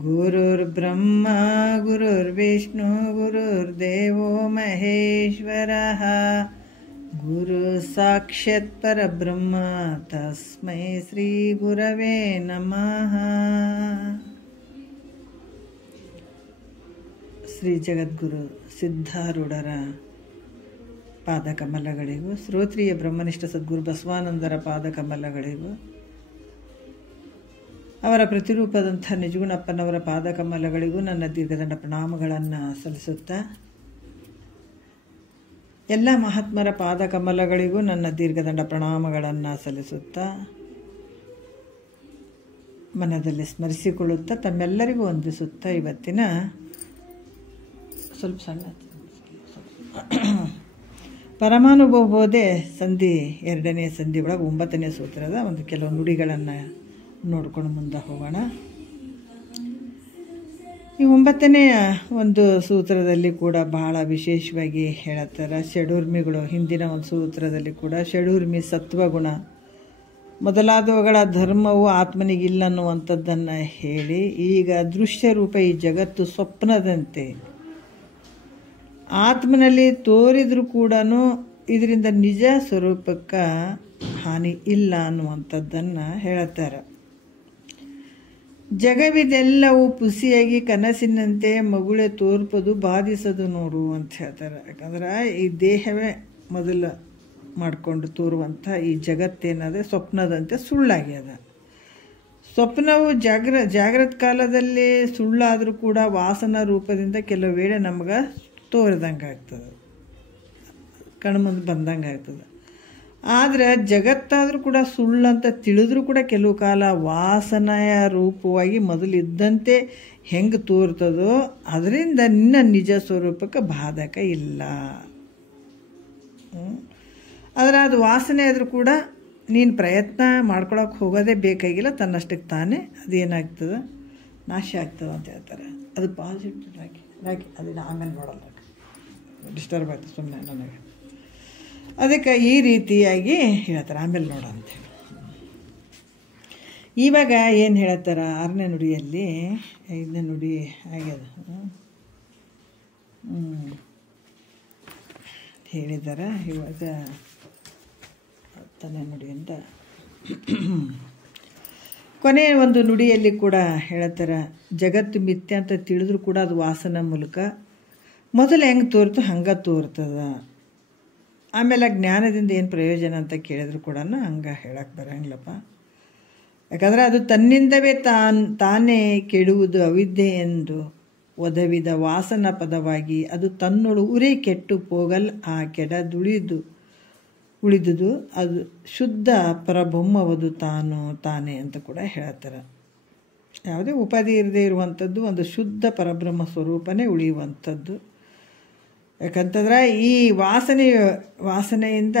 गुरुर्ब्रह्मा गुरुर्विष्णु गुरुर्देवो महेश्वरः गुरु साक्षात् परब्रह्म तस्मै श्री गुरवे नमः। ಶ್ರೀ ಜಗದ್ಗುರು ಸಿದ್ಧಾರೂಢರ ಪಾದಕಮಲಗಳಿಗೂ, ಶ್ರೋತ್ರಿಯ ಬ್ರಹ್ಮನಿಷ್ಠ ಸದ್ಗುರು ಬಸವಾನಂದರ ಪಾದಕಮಲಗಳಿಗೂ, ಅವರ ಪ್ರತಿರೂಪದಂಥ ನಿಜಗುಣಪ್ಪನವರ ಪಾದಕಮಲಗಳಿಗೂ ನನ್ನ ದೀರ್ಘದಂಡ ಪ್ರಣಾಮಗಳನ್ನು ಸಲ್ಲಿಸುತ್ತಾ, ಎಲ್ಲ ಮಹಾತ್ಮರ ಪಾದಕಮಲಗಳಿಗೂ ನನ್ನ ದೀರ್ಘದಂಡ ಪ್ರಣಾಮಗಳನ್ನು ಸಲ್ಲಿಸುತ್ತಾ, ಮನದಲ್ಲಿ ಸ್ಮರಿಸಿಕೊಳ್ಳುತ್ತಾ, ತಮ್ಮೆಲ್ಲರಿಗೂ ವಂದಿಸುತ್ತಾ, ಇವತ್ತಿನ ಸ್ವಲ್ಪ ಸಣ್ಣ ಪರಮಾನುಭವಬೋಧೆ ಸಂಧಿ 2ನೇ ಸಂಧಿ ಒಳಗೆ 9ನೇ ಸೂತ್ರದ ಒಂದು ಕೆಲವು ನುಡಿಗಳನ್ನು ನೋಡ್ಕೊಂಡು ಮುಂದೆ ಹೋಗೋಣ. ಈ 9ನೆಯ ಒಂದು ಸೂತ್ರದಲ್ಲಿ ಕೂಡ ಬಹಳ ವಿಶೇಷವಾಗಿ ಹೇಳುತ್ತಾರೆ. ಷಡೂರ್ಮಿಗಳು ಹಿಂದಿನ ಒಂದು ಸೂತ್ರದಲ್ಲಿ ಕೂಡ ಷಡೂರ್ಮಿ ಸತ್ವಗುಣ ಮೊದಲಾದವುಗಳ ಧರ್ಮವು ಆತ್ಮನಿಗಿಲ್ಲ ಅನ್ನುವಂಥದ್ದನ್ನು ಹೇಳಿ, ಈಗ ದೃಶ್ಯ ರೂಪ ಈ ಜಗತ್ತು ಸ್ವಪ್ನದಂತೆ ಆತ್ಮನಲ್ಲಿ ತೋರಿದರೂ ಕೂಡ ಇದರಿಂದ ನಿಜ ಸ್ವರೂಪಕ್ಕೆ ಹಾನಿ ಇಲ್ಲ ಅನ್ನುವಂಥದ್ದನ್ನು ಹೇಳುತ್ತಾರೆ. ಜಗವಿದೆಲ್ಲವೂ ಪುಸಿಯಾಗಿ ಕನಸಿನಂತೆ ಮಗುಳೆ ತೋರ್ಪದು ಬಾಧಿಸದು ನೋಡು ಅಂತ ಹೇಳ್ತಾರೆ. ಯಾಕಂದ್ರೆ ಈ ದೇಹವೇ ಮೊದಲು ಮಾಡಿಕೊಂಡು ತೋರುವಂಥ ಈ ಜಗತ್ತೇನಾದರೆ ಸ್ವಪ್ನದಂತೆ ಸುಳ್ಳಾಗ್ಯದ. ಸ್ವಪ್ನವು ಜಾಗ್ರತ ಕಾಲದಲ್ಲಿ ಸುಳ್ಳಾದರೂ ಕೂಡ ವಾಸನಾ ರೂಪದಿಂದ ಕೆಲವು ವೇಳೆ ನಮಗೆ ತೋರಿದಂಗೆ ಆಗ್ತದೆ, ಕಣ್ಮುಂದೆ ಬಂದಂಗೆ ಆಗ್ತದೆ. ಆದರೆ ಜಗತ್ತಾದರೂ ಕೂಡ ಸುಳ್ಳಂತ ತಿಳಿದ್ರೂ ಕೂಡ ಕೆಲವು ಕಾಲ ವಾಸನೆಯ ರೂಪವಾಗಿ ಮೊದಲಿದ್ದಂತೆ ಹೆಂಗೆ ತೋರ್ತದೋ ಅದರಿಂದ ನಿನ್ನ ನಿಜ ಸ್ವರೂಪಕ್ಕೆ ಬಾಧಕ ಇಲ್ಲ. ಆದರೆ ಅದು ವಾಸನೆ ಆದರೂ ಕೂಡ ನೀನು ಪ್ರಯತ್ನ ಮಾಡ್ಕೊಳಕ್ಕೆ ಹೋಗೋದೇ ಬೇಕಾಗಿಲ್ಲ, ತನ್ನಷ್ಟಕ್ಕೆ ತಾನೇ ಅದೇನಾಗ್ತದೆ, ನಾಶ ಆಗ್ತದೆ ಅಂತ ಹೇಳ್ತಾರೆ. ಅದು ಪಾಸಿಟಿವ್ ಆಗಿ ಅದನ್ನು ಆಮೇಲೆ ನೋಡಲ್ಲ, ಡಿಸ್ಟರ್ಬ್ ಆಗ್ತದೆ ಸುಮ್ಮನೆ ನನಗೆ. ಅದಕ್ಕೆ ಈ ರೀತಿಯಾಗಿ ಹೇಳ್ತಾರೆ, ಆಮೇಲೆ ನೋಡ ಅಂತೇಳಿ. ಇವಾಗ ಏನು ಹೇಳ್ತಾರೆ 6ನೇ ನುಡಿಯಲ್ಲಿ, 5ನೇ ನುಡಿ ಆಗ್ಯದ ಹೇಳಿದ್ದಾರೆ. ಇವಾಗ 10ನೇ ನುಡಿಯಿಂದ ಕೊನೆಯ ಒಂದು ನುಡಿಯಲ್ಲಿ ಕೂಡ ಹೇಳ್ತಾರೆ, ಜಗತ್ತು ಮಿಥ್ಯ ಅಂತ ತಿಳಿದ್ರೂ ಕೂಡ ಅದು ವಾಸನ ಮೂಲಕ ಮೊದಲು ಹೆಂಗೆ ತೋರ್ತೋ ಹಂಗೆ ತೋರ್ತದ. ಆಮೇಲೆ ಜ್ಞಾನದಿಂದ ಏನು ಪ್ರಯೋಜನ ಅಂತ ಕೇಳಿದ್ರು ಕೂಡ ಹಂಗೆ ಹೇಳಕ್ಕೆ ಬರೋಂಗಿಲ್ಲಪ್ಪ. ಯಾಕಂದರೆ ಅದು ತನ್ನಿಂದವೇ ತಾನೇ ಕೆಡುವುದು ಅವಿದ್ಯೆ ಎಂದು ಒದವಿದ ವಾಸನ ಪದವಾಗಿ ಅದು ತನ್ನೊಳು ಉರಿ ಕೆಟ್ಟು ಹೋಗಲ್ ಆ ಉಳಿದುದು ಅದು ಶುದ್ಧ ಪರಬ್ರಹ್ಮವದು ತಾನೇ ಅಂತ ಕೂಡ ಹೇಳ್ತಾರೆ. ಯಾವುದೇ ಉಪಾಧಿ ಇರದೇ ಇರುವಂಥದ್ದು ಒಂದು ಶುದ್ಧ ಪರಬ್ರಹ್ಮ ಸ್ವರೂಪನೇ ಉಳಿಯುವಂಥದ್ದು. ಯಾಕಂತಂದ್ರೆ ಈ ವಾಸನೆಯಿಂದ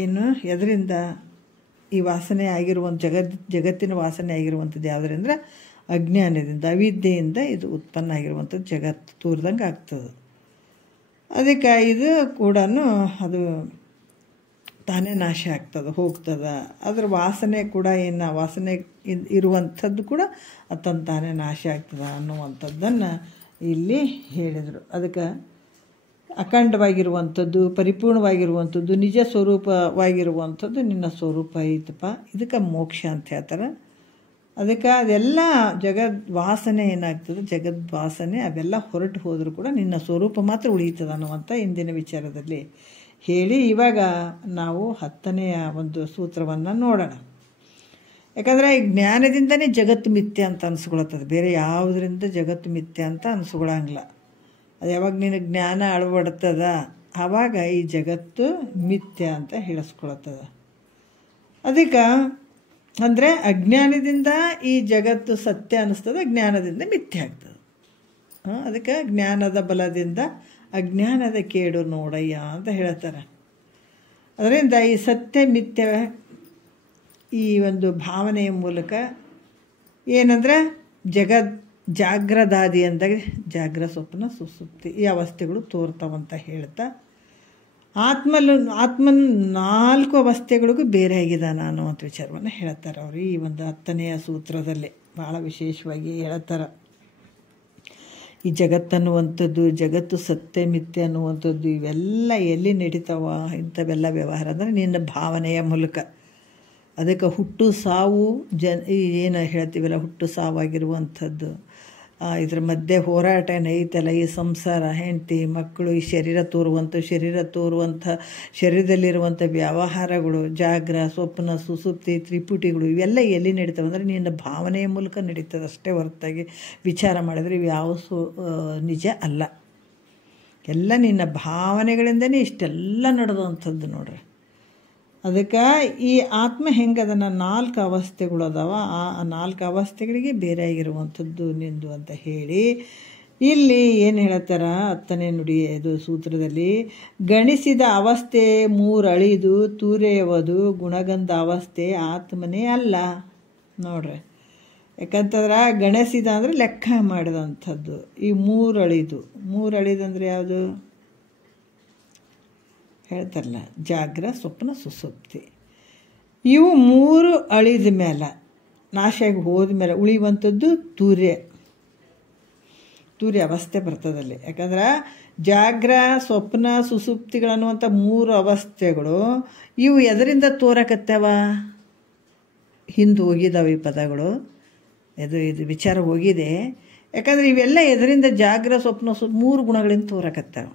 ಏನು ಎದರಿಂದ ಈ ವಾಸನೆ ಆಗಿರುವಂಥ ಜಗತ್ತಿನ ವಾಸನೆ ಆಗಿರುವಂಥದ್ದು ಯಾವುದರಿಂದ, ಅಜ್ಞಾನದಿಂದ ಅವಿದ್ಯೆಯಿಂದ ಇದು ಉತ್ಪನ್ನ ಆಗಿರುವಂಥದ್ದು ಜಗತ್ತು ತೋರ್ದಂಗೆ ಆಗ್ತದೆ. ಅದಕ್ಕೆ ಇದು ಕೂಡ ಅದು ತಾನೇ ನಾಶ ಆಗ್ತದೆ, ಹೋಗ್ತದೆ. ಅದ್ರ ವಾಸನೆ ಕೂಡ ಏನು ವಾಸನೆ ಇರುವಂಥದ್ದು ಕೂಡ ಅದು ತಾನೇ ನಾಶ ಆಗ್ತದೆ ಅನ್ನುವಂಥದ್ದನ್ನು ಇಲ್ಲಿ ಹೇಳಿದರು. ಅದಕ್ಕೆ ಅಖಂಡವಾಗಿರುವಂಥದ್ದು, ಪರಿಪೂರ್ಣವಾಗಿರುವಂಥದ್ದು, ನಿಜ ಸ್ವರೂಪವಾಗಿರುವಂಥದ್ದು ನಿನ್ನ ಸ್ವರೂಪ ಐತಪ್ಪ, ಇದಕ್ಕೆ ಮೋಕ್ಷ ಅಂತ ಹೇಳ್ತಾರೆ. ಅದಕ್ಕೆ ಅದೆಲ್ಲ ವಾಸನೆ ಏನಾಗ್ತದೆ, ಜಗದ್ವಾಸನೆ ಅವೆಲ್ಲ ಹೊರಟು ಹೋದರೂ ಕೂಡ ನಿನ್ನ ಸ್ವರೂಪ ಮಾತ್ರ ಉಳಿಯುತ್ತದೆ ಅನ್ನುವಂಥ ಇಂದಿನ ವಿಚಾರದಲ್ಲಿ ಹೇಳಿ, ಇವಾಗ ನಾವು 10ನೆಯ ಒಂದು ಸೂತ್ರವನ್ನು ನೋಡೋಣ. ಯಾಕಂದರೆ ಈ ಜ್ಞಾನದಿಂದನೇ ಜಗತ್ತು ಮಿಥ್ಯ ಅಂತ ಅನಿಸ್ಕೊಳತ್ತದ, ಬೇರೆ ಯಾವುದರಿಂದ ಜಗತ್ತು ಮಿಥ್ಯ ಅಂತ ಅನಿಸ್ಕೊಳಂಗಿಲ್ಲ. ಅದು ಯಾವಾಗ ನಿನಗೆ ಜ್ಞಾನ ಅಳವಡ್ತದ ಆವಾಗ ಈ ಜಗತ್ತು ಮಿಥ್ಯ ಅಂತ ಹೇಳಿಸ್ಕೊಳತ್ತದ. ಅದಕ್ಕೆ ಅಂದರೆ ಅಜ್ಞಾನದಿಂದ ಈ ಜಗತ್ತು ಸತ್ಯ ಅನ್ನಿಸ್ತದೆ, ಜ್ಞಾನದಿಂದ ಮಿಥ್ಯ ಆಗ್ತದೆ. ಅದಕ್ಕೆ ಜ್ಞಾನದ ಬಲದಿಂದ ಅಜ್ಞಾನದ ಕೇಡು ನೋಡಯ್ಯ ಅಂತ ಹೇಳ್ತಾರೆ. ಅದರಿಂದ ಈ ಸತ್ಯ ಮಿಥ್ಯ ಈ ಒಂದು ಭಾವನೆಯ ಮೂಲಕ ಏನಂದರೆ ಜಾಗ್ರದಾದಿ ಅಂದಾಗ ಜಾಗ್ರ ಸ್ವಪ್ನ ಸುಸುಪ್ತಿ ಈ ಅವಸ್ಥೆಗಳು ತೋರ್ತಾವಂತ ಹೇಳ್ತಾ, ಆತ್ಮನ 4 ಅವಸ್ಥೆಗಳಿಗೂ ಬೇರೆ ಆಗಿದ್ದಾನೆ ಅನ್ನುವಂಥ ವಿಚಾರವನ್ನು ಹೇಳ್ತಾರೆ ಅವರು ಈ ಒಂದು 10ನೆಯ ಸೂತ್ರದಲ್ಲಿ ಭಾಳ ವಿಶೇಷವಾಗಿ ಹೇಳ್ತಾರೆ. ಈ ಜಗತ್ತನ್ನುವಂಥದ್ದು, ಜಗತ್ತು ಸತ್ಯ ಮಿಥ್ಯೆ ಅನ್ನುವಂಥದ್ದು ಇವೆಲ್ಲ ಎಲ್ಲಿ ನಡೀತಾವ? ಇಂಥವೆಲ್ಲ ವ್ಯವಹಾರ ಅಂದರೆ ನಿನ್ನ ಭಾವನೆಯ ಮೂಲಕ. ಅದಕ್ಕೆ ಹುಟ್ಟು ಸಾವು ಏನು ಹೇಳ್ತೀವಲ್ಲ, ಹುಟ್ಟು ಸಾವಾಗಿರುವಂಥದ್ದು, ಇದ್ರ ಮಧ್ಯೆ ಹೋರಾಟ ಏನೈತಲ್ಲ, ಈ ಸಂಸಾರ, ಹೆಂಡತಿ, ಮಕ್ಕಳು, ಈ ಶರೀರ ತೋರುವಂಥ ಶರೀರದಲ್ಲಿರುವಂಥ ವ್ಯವಹಾರಗಳು, ಜಾಗ್ರ, ಸ್ವಪ್ನ, ಸುಸುಪ್ತಿ, ತ್ರಿಪುಟಿಗಳು ಇವೆಲ್ಲ ಎಲ್ಲಿ ನಡೀತವೆ ಅಂದರೆ ನಿನ್ನ ಭಾವನೆಯ ಮೂಲಕ ನಡೀತದೆ ಅಷ್ಟೇ ಹೊರತಾಗಿ ವಿಚಾರ ಮಾಡಿದರೆ ಇವು ಯಾವ ನಿಜ ಅಲ್ಲ. ಎಲ್ಲ ನಿನ್ನ ಭಾವನೆಗಳಿಂದನೇ ಇಷ್ಟೆಲ್ಲ ನಡೆದಂಥದ್ದು ನೋಡ್ರಿ. ಅದಕ್ಕೆ ಈ ಆತ್ಮ ಹೆಂಗದನ್ನ 4 ಅವಸ್ಥೆಗಳು ಅದಾವ, ಆ 4 ಅವಸ್ಥೆಗಳಿಗೆ ಬೇರೆ ಆಗಿರುವಂಥದ್ದು ನಿಂದು ಅಂತ ಹೇಳಿ ಇಲ್ಲಿ ಏನು ಹೇಳ್ತಾರ 10ನೇ ನುಡಿ ಇದು ಸೂತ್ರದಲ್ಲಿ, ಗಣಿಸಿದ ಅವಸ್ಥೆ 3 ಅಳಿದು ತೂರೆಯುವುದು ಗುಣಗಂಧ ಅವಸ್ಥೆ ಆತ್ಮನೇ ಅಲ್ಲ. ನೋಡ್ರಿ, ಯಾಕಂತಂದ್ರೆ ಗಣಿಸಿದ ಅಂದರೆ ಲೆಕ್ಕ ಮಾಡಿದಂಥದ್ದು. ಈ 3 ಅಳಿದಂದ್ರೆ ಯಾವುದು ಹೇಳ್ತಾರಲ್ಲ, ಜಾಗ್ರ, ಸ್ವಪ್ನ, ಸುಸುಪ್ತಿ. ಇವು 3 ಅಳಿದ ಮೇಲೆ, ನಾಶ ಆಗಿ ಹೋದ ಮೇಲೆ ಉಳಿಯುವಂಥದ್ದು ತೂರ್ಯ ಅವಸ್ಥೆ ಬರ್ತದಲ್ಲಿ. ಯಾಕಂದ್ರೆ ಜಾಗ್ರ, ಸ್ವಪ್ನ, ಸುಸುಪ್ತಿಗಳನ್ನುವಂಥ 3 ಅವಸ್ಥೆಗಳು ಇವು ಎದರಿಂದ ತೋರಕತ್ತವ? ಹಿಂದೆ ಹೋಗಿದ್ದಾವೆ ಈ ಪದಗಳು, ಇದು ವಿಚಾರ ಹೋಗಿದೆ. ಯಾಕಂದ್ರೆ ಇವೆಲ್ಲ ಎದರಿಂದ ಜಾಗ್ರ, ಸ್ವಪ್ನ, 3 ಗುಣಗಳಿಂದ ತೋರಕತ್ತವ.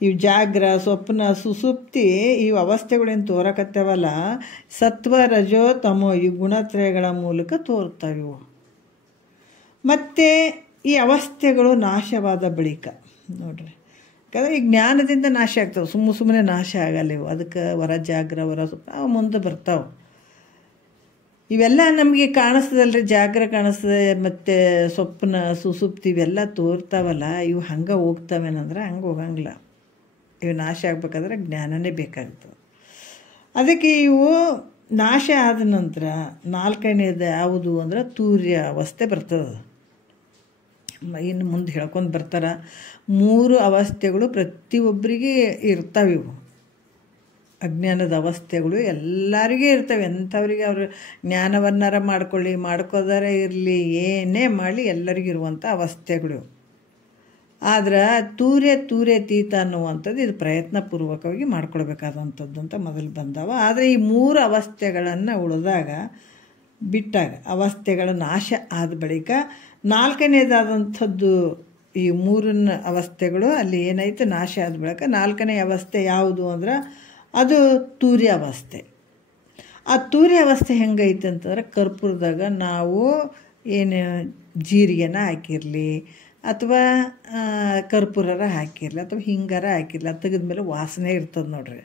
ಇವು ಜಾಗ್ರ, ಸ್ವಪ್ನ, ಸುಸುಪ್ತಿ ಇವು ಅವಸ್ಥೆಗಳಿಂದ ತೋರಕತ್ತವಲ್ಲ, ಸತ್ವ, ರಜೋ, ತಮೋ ಈ ಗುಣತ್ರಯಗಳ ಮೂಲಕ ತೋರ್ತವೆ ಇವು. ಮತ್ತು ಈ ಅವಸ್ಥೆಗಳು ನಾಶವಾದ ಬಳಿಕ ನೋಡ್ರಿ, ಯಾಕಂದರೆ ಈ ಜ್ಞಾನದಿಂದ ನಾಶ ಆಗ್ತವೆ, ಸುಮ್ಮನೆ ನಾಶ ಆಗಲ್ಲ ಇವು. ಅದಕ್ಕೆ ವರ ಜಾಗ್ರ, ವರ ಸ್ವಪ್ನ ಅವು ಮುಂದೆ ಬರ್ತಾವೆ. ಇವೆಲ್ಲ ನಮಗೆ ಕಾಣಿಸ್ತದಲ್ರಿ, ಜಾಗ್ರ ಕಾಣಿಸ್ತದೆ ಮತ್ತು ಸ್ವಪ್ನ, ಸುಸುಪ್ತಿ ಇವೆಲ್ಲ ತೋರ್ತಾವಲ್ಲ, ಇವು ಹಂಗೆ ಹೋಗ್ತಾವೇನಂದ್ರೆ ಹಂಗೆ ಹೋಗಂಗಿಲ್ಲ. ಇವು ನಾಶ ಆಗ್ಬೇಕಾದ್ರೆ ಜ್ಞಾನನೇ ಬೇಕಾಗ್ತದೆ. ಅದಕ್ಕೆ ಇವು ನಾಶ ಆದ ನಂತರ 4ನೇದು ಯಾವುದು ಅಂದ್ರೆ ತೂರ್ಯ ಅವಸ್ಥೆ ಬರ್ತದೆ. ಇನ್ನು ಮುಂದೆ ಹೇಳ್ಕೊಂಡು ಬರ್ತಾರೆ. 3 ಅವಸ್ಥೆಗಳು ಪ್ರತಿಯೊಬ್ಬರಿಗೆ ಇರ್ತಾವೆ. ಇವು ಅಜ್ಞಾನದ ಅವಸ್ಥೆಗಳು ಎಲ್ಲರಿಗೂ ಇರ್ತವೆ. ಎಂಥವ್ರಿಗೆ ಅವರು ಜ್ಞಾನವನ್ನಾರ ಮಾಡ್ಕೋದಾರೆ ಇರಲಿ, ಏನೇ ಮಾಡಲಿ ಎಲ್ಲರಿಗೂ ಇರುವಂಥ ಅವಸ್ಥೆಗಳು. ಆದ್ರೆ ತೂರ್ಯತೀತ ಅನ್ನುವಂಥದ್ದು ಇದು ಪ್ರಯತ್ನಪೂರ್ವಕವಾಗಿ ಮಾಡ್ಕೊಳ್ಬೇಕಾದಂಥದ್ದು ಅಂತ ಮೊದಲು ಬಂದವ. ಆದರೆ ಈ 3 ಅವಸ್ಥೆಗಳನ್ನು ಬಿಟ್ಟಾಗ ಅವಸ್ಥೆಗಳ ನಾಶ ಆದ ಬಳಿಕ 4ನೇದಾದಂಥದ್ದು ಈ 3 ಅವಸ್ಥೆಗಳು ಅಲ್ಲಿ ಏನೈತೆ ನಾಶ ಆದ ಬಳಿಕ 4ನೇ ಅವಸ್ಥೆ ಯಾವುದು ಅಂದ್ರೆ ಅದು ತೂರ್ಯ ಅವಸ್ಥೆ. ಆ ತೂರ್ಯ ಅವಸ್ಥೆ ಹೆಂಗೈತೆ ಅಂತಂದ್ರೆ, ಕರ್ಪೂರದಾಗ ನಾವು ಏನು ಜೀರಿಗೆನ ಹಾಕಿರಲಿ ಅಥವಾ ಕರ್ಪೂರರ ಹಾಕಿರಲಿ ಅಥವಾ ಹಿಂಗಾರ ಹಾಕಿರಲಿ, ಅದು ತೆಗೆದ್ಮೇಲೆ ವಾಸನೆ ಇರ್ತದೆ ನೋಡ್ರಿ.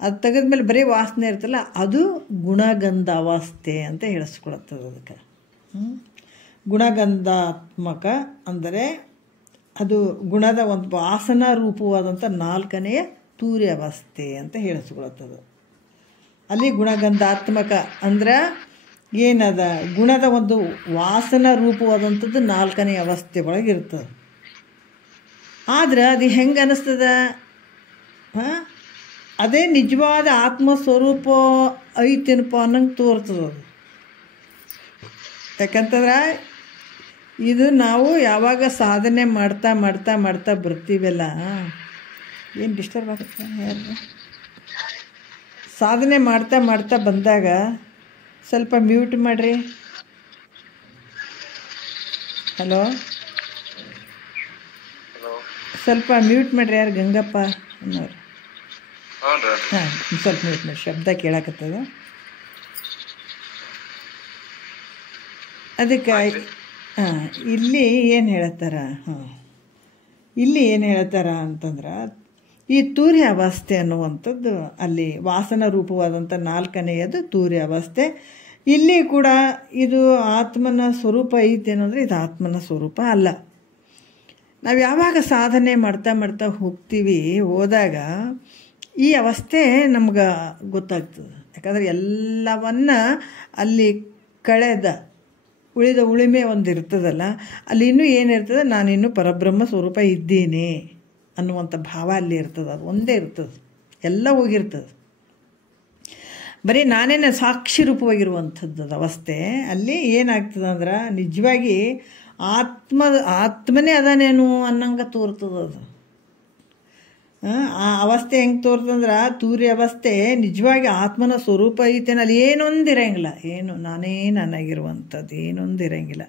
ಅದು ತೆಗೆದ್ಮೇಲೆ ಬರೀ ವಾಸನೆ ಇರ್ತಲ್ಲ, ಅದು ಗುಣಗಂಧ ಅವಸ್ಥೆ ಅಂತ ಹೇಳಿಸ್ಕೊಳತ್ತದ. ಅದಕ್ಕೆ ಗುಣಗಂಧಾತ್ಮಕ ಅಂದರೆ ಅದು ಗುಣದ ಒಂದು ವಾಸನಾ ರೂಪವಾದಂಥ 4ನೆಯ ತೂರ್ಯ ಅವಸ್ಥೆ ಅಂತ ಹೇಳಿಸ್ಕೊಳತ್ತದ. ಅಲ್ಲಿ ಗುಣಗಂಧಾತ್ಮಕ ಅಂದ್ರೆ ಏನದ ಗುಣದ ಒಂದು ವಾಸನಾ ರೂಪವಾದಂಥದ್ದು 4ನೇ ಅವಸ್ಥೆ ಒಳಗೆ ಇರ್ತದೆ. ಆದ್ರೆ ಅದು ಹೆಂಗೆ ಅನ್ನಿಸ್ತದ? ಅದೇ ನಿಜವಾದ ಆತ್ಮಸ್ವರೂಪ ಐತೇನಪ್ಪ ಅನ್ನಂಗೆ ತೋರ್ತದೆ ಅದು. ಯಾಕಂತಂದ್ರೆ ಇದು ನಾವು ಯಾವಾಗ ಸಾಧನೆ ಮಾಡ್ತಾ ಬರ್ತೀವಲ್ಲ, ಏನು ಡಿಸ್ಟರ್ಬ್ ಆಗುತ್ತೆ ಯಾರು? ಸಾಧನೆ ಮಾಡ್ತಾ ಬಂದಾಗ ಸ್ವಲ್ಪ ಮ್ಯೂಟ್ ಮಾಡಿರಿ. ಹಲೋ, ಸ್ವಲ್ಪ ಮ್ಯೂಟ್ ಮಾಡಿರಿ. ಯಾರು ಗಂಗಪ್ಪ ಅನ್ನೋರು? ಹಾಂ, ಸ್ವಲ್ಪ ಮ್ಯೂಟ್ ಮಾಡಿ, ಶಬ್ದ ಕೇಳಾಕತ್ತದ. ಅದಕ್ಕೆ ಇಲ್ಲಿ ಏನು ಹೇಳ್ತಾರ? ಇಲ್ಲಿ ಏನು ಹೇಳ್ತಾರ ಅಂತಂದ್ರೆ, ಈ ತೂರ್ಯ ಅವಸ್ಥೆ ಅನ್ನುವಂಥದ್ದು ಅಲ್ಲಿ ವಾಸನ ರೂಪವಾದಂಥ 4ನೇಯದು ತೂರ್ಯ ಅವಸ್ಥೆ. ಇಲ್ಲಿ ಕೂಡ ಇದು ಆತ್ಮನ ಸ್ವರೂಪ ಐತೇನಂದ್ರೆ ಇದು ಆತ್ಮನ ಸ್ವರೂಪ ಅಲ್ಲ. ನಾವು ಯಾವಾಗ ಸಾಧನೆ ಮಾಡ್ತಾ ಹೋದಾಗ ಈ ಅವಸ್ಥೆ ನಮ್ಗೆ ಗೊತ್ತಾಗ್ತದೆ. ಯಾಕಂದರೆ ಎಲ್ಲವನ್ನ ಅಲ್ಲಿ ಕಳೆದ ಉಳಿದ ಉಳಿಮೆ ಒಂದು ಇರ್ತದಲ್ಲ, ಅಲ್ಲಿ ಇನ್ನೂ ಏನಿರ್ತದೆ, ನಾನಿನ್ನೂ ಪರಬ್ರಹ್ಮ ಸ್ವರೂಪ ಇದ್ದೀನಿ ಅನ್ನುವಂಥ ಭಾವ ಅಲ್ಲಿ ಇರ್ತದೆ. ಅದು ಒಂದೇ ಇರ್ತದೆ, ಎಲ್ಲ ಹೋಗಿರ್ತದೆ. ಬರೀ ನಾನೇನು ಸಾಕ್ಷಿ ರೂಪವಾಗಿರುವಂಥದ್ದು ಅವಸ್ಥೆ. ಅಲ್ಲಿ ಏನಾಗ್ತದೆ ಅಂದ್ರೆ ನಿಜವಾಗಿ ಆತ್ಮನೇ ಅದಾನೇನು ಅನ್ನಂಗೆ ತೋರ್ತದೆ ಅದು. ಆ ಅವಸ್ಥೆ ಹೆಂಗೆ ತೋರ್ತಂದ್ರೆ ತೂರಿ ಅವಸ್ಥೆ ನಿಜವಾಗಿ ಆತ್ಮನ ಸ್ವರೂಪ ಐತೇನೆ. ಅಲ್ಲಿ ಏನೊಂದು ಇರಂಗಿಲ್ಲ, ಏನು ನಾನೇ ನಾನಾಗಿರುವಂಥದ್ದು ಏನೊಂದು ಇರಂಗಿಲ್ಲ.